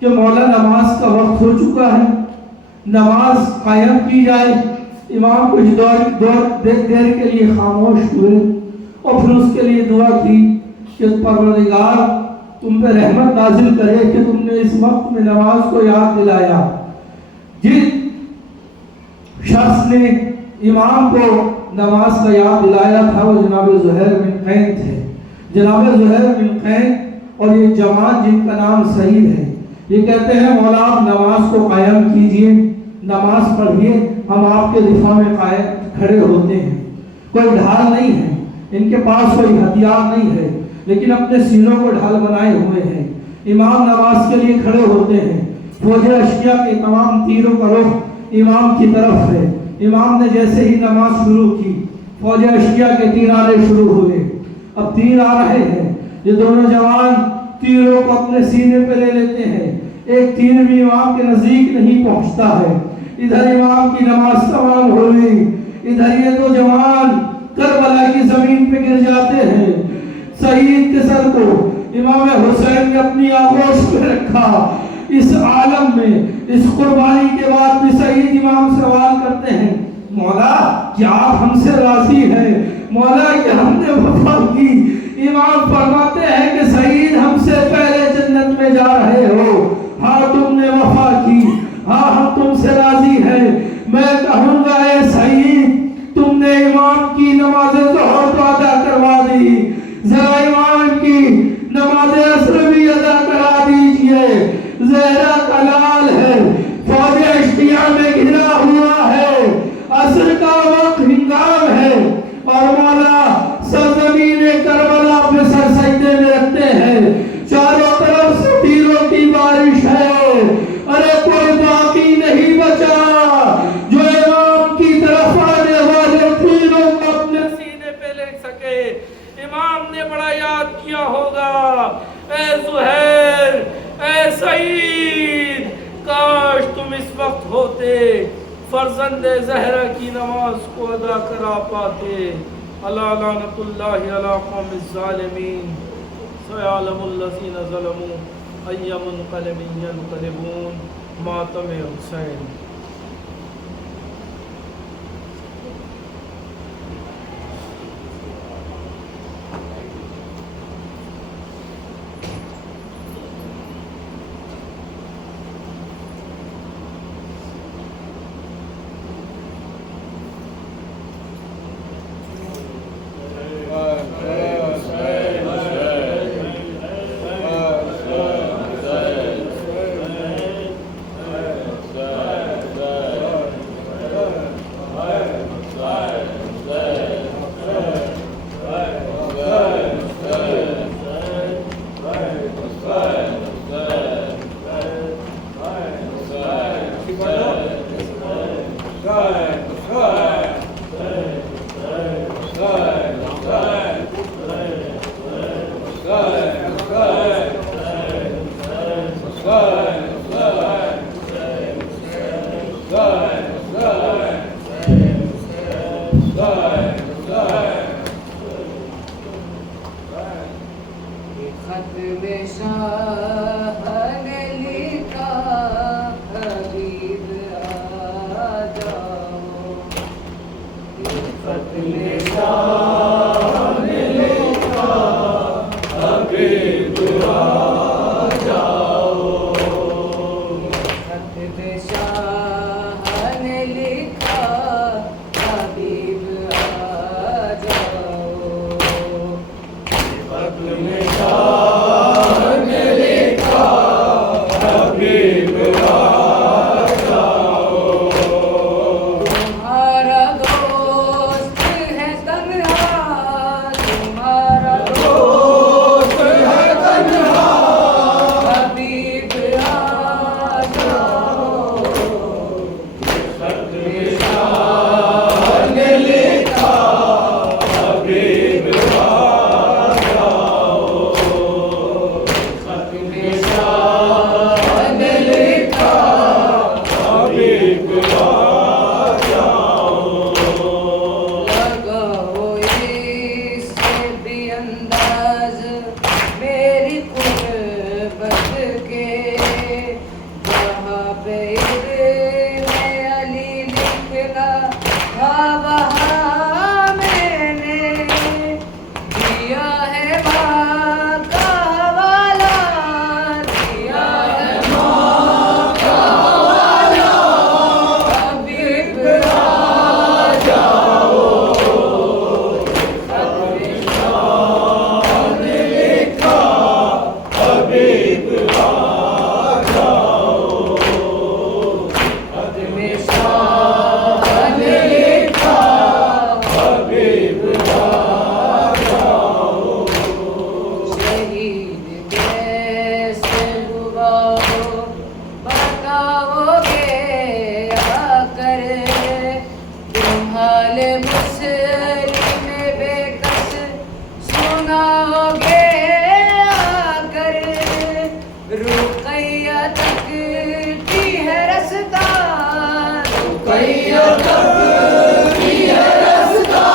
کہ مولا نماز کا وقت ہو چکا ہے، نماز قائم کی جائے۔ امام کچھ دیر کے لیے خاموش ہوئے اور پھر اس کے لیے دعا کی کہ پروردگار تم پہ رحمت نازل کرے کہ تم نے اس وقت میں نماز کو یاد دلایا۔ جس شخص نے امام کو نماز کا یاد دلایا تھا وہ جناب زہیر بن قین تھے۔ جناب زہیر بن قین اور یہ جوان جن کا نام سعید ہے، یہ کہتے ہیں مولا آپ نماز کو قائم کیجئے، نماز پڑھیے، ہم آپ کے دفاع میں کھڑے ہوتے ہیں۔ کوئی ڈھال نہیں ہے، ان کے پاس کوئی ہتھیار نہیں ہے، لیکن اپنے سینوں کو ڈھال بنائے ہوئے ہیں۔ امام نماز کے لیے کھڑے ہوتے ہیں، فوج اشکیا کے تمام تیروں کا رخ امام کی طرف ہے۔ امام نے جیسے ہی نماز شروع کی، فوج اشکیا کے تیر آنے شروع ہوئے۔ اب تیر آ رہے ہیں، یہ دونوں جوان تیروں کو اپنے سینے پہ لے لیتے ہیں، ایک تیر بھی امام کے نزدیک نہیں پہنچتا ہے۔ ادھر امام کی نماز تمام ہو گئی، ادھر یہ دو جوان کربلا کی زمین پہ گر جاتے ہیں۔ سعید کے سر کو امام حسین نے اپنی آغوش پہ رکھا۔ اس عالم میں اس قربانی کے بعد بھی سعید امام سوال کرتے ہیں، مولا کیا آپ ہم سے راضی ہیں؟ مولا کہ ہم نے وفا کی۔ امام فرماتے ہیں کہ سعید ہم سے پہلے جنت میں جا رہے ہو، ہاں تم نے وفا کی، ہاں ہم تم سے راضی ہیں۔ میں کہوں گا اے سعید تم نے امام کی نماز ظہر تو ادا کروا دی، ذرا امام کی نماز عصر بھی ادا کرا دیجئے۔ زہرا کا لال ہے، فوج اشتیا میں گھرا ہوا ہے، ہوتے فرزند زہرا کی نماز کو ادا کرا پاتے. الا لعنت اللہ علی قوم الظالمین سیعلم الذین ظلموا ای منقلب ینقلبون. ماتم حسین. ختم شاہ نے لکھا حبیب آ جاؤ. ختم شاہ نے لکھا حبیب آ جاؤ. ختم شاہ نے لکھا حبیب آ جاؤ. ختم شاہ نے لکھا حبیب آ جاؤ. تمہارا دوست ہے تنہا، تمہارا دوست ہے تنہا، حبیب آ جاؤ. ختم شاہ نے لکھا حبیب آ جاؤ. ختم شاہ نے لکھا حبیب آ جاؤ. لگاؤ اس سے بھی انداز میری قربت کے، جہاں پہ ابن علی لکھنا تھا وہاں میں نے دیا ہے ماں کا حوالہ، دیا ہے ماں کا حوالہ. حبیب آ جاؤ. ختم شاہ نے لکھا حبیب آ جاؤ. ختم شاہ نے لکھا حبیب آ جاؤ. شہید کیسے ہوا ہو بتاؤ گے آ کر، تمہال مسلم بے کس سناؤ گے آ کر. رقیہ تک کی ہے رستہ، رقیہ تک کی ہے رستہ.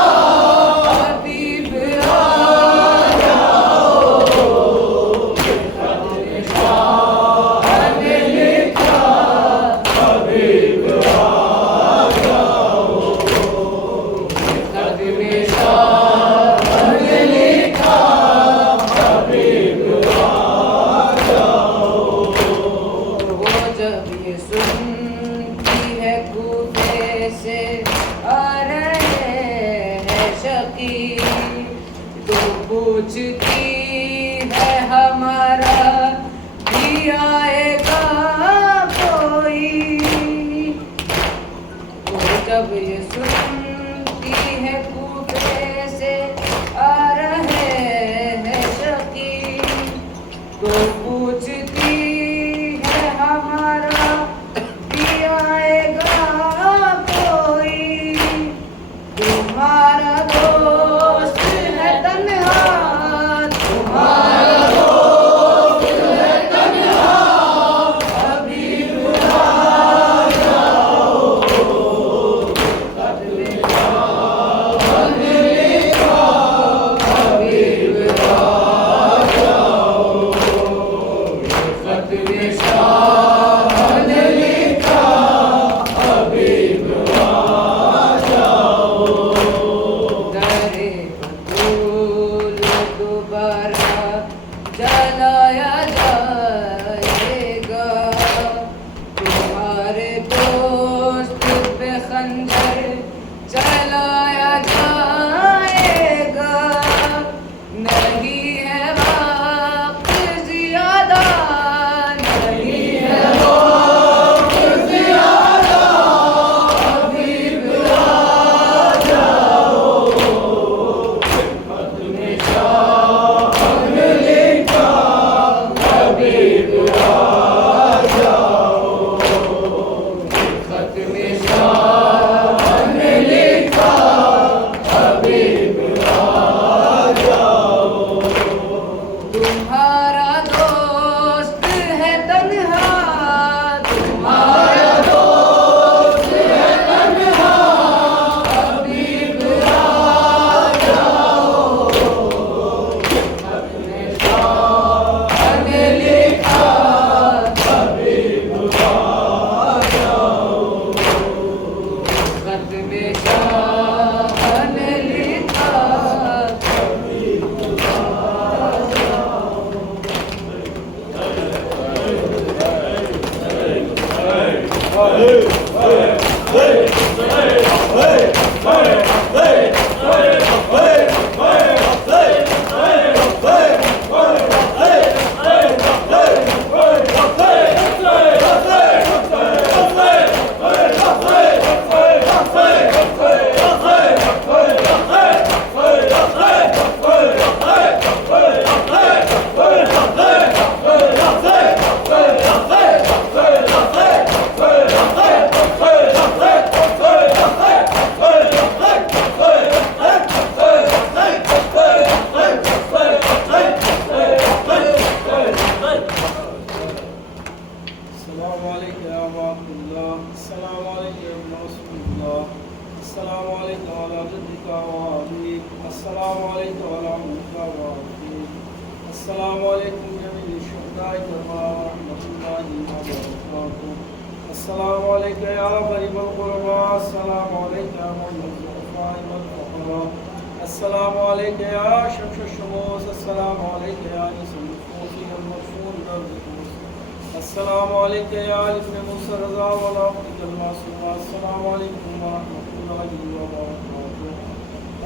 حبیب آ جاؤ. ختم شاہ نے لکھا حبیب آ جاؤ. ختم شاہ نے لکھا حبیب آ جاؤ. وہ جب یہ سنتی ہے کوفے سے آ رہے ہیں شقی، تو پوچھتی ہے ہمارا بھی آئے گا کوئی. وہ جب یہ سنتی ہے کوفے سے آ رہے ہیں شقی، تو پوچھتی ہے ہمارا بھی آئے گا کوئی. تمہارا دوست ہے تنہا، تمہارا دوست ہے تنہا، حبیب آ جاؤ. السلام علیکم یا رحمۃ اللہ، السلام علیکم یا رسول اللہ، السلام علیکم علی جدک و ابیک، السلام علیکم علی عمک و ابیک، السلام علیکم جمیع الشہداء کرام ورحمۃ اللہ وبرکاتہ، السلام علیکم یا غریب الغرباء، السلام علیکم یا معین الضعفاء والفقراء، السلام علیکم یا شمس الشموس، السلام علیکم یا انیس النفوس المدفون بالرزق، السلام علیکم یا ابن موسیٰ رضا والعقیق المعصوم، السلام علیکم ورحمۃ اللہ وبرکاتہ،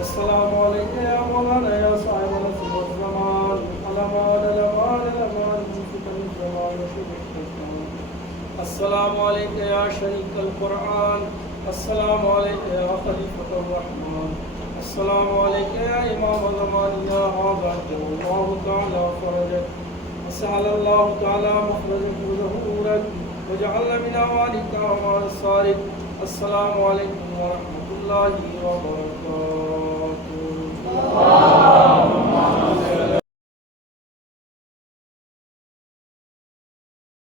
السلام علیکم یا مولانا یا صاحب العصر والزمان، الامان الامان الامان منفق الجمال وشبه الجمال، السلام علیکم یا شریک القرآن، السلام علیکم یا خلیفۃ الرحمن، السلام علیکم یا امام زمان یا عبد اللہ تعالی فرجک، سأل الله تعالى مخرجك وظهورك وجعل من أوالك وأنصارك، السلام عليكم ورحمة الله وبركاته.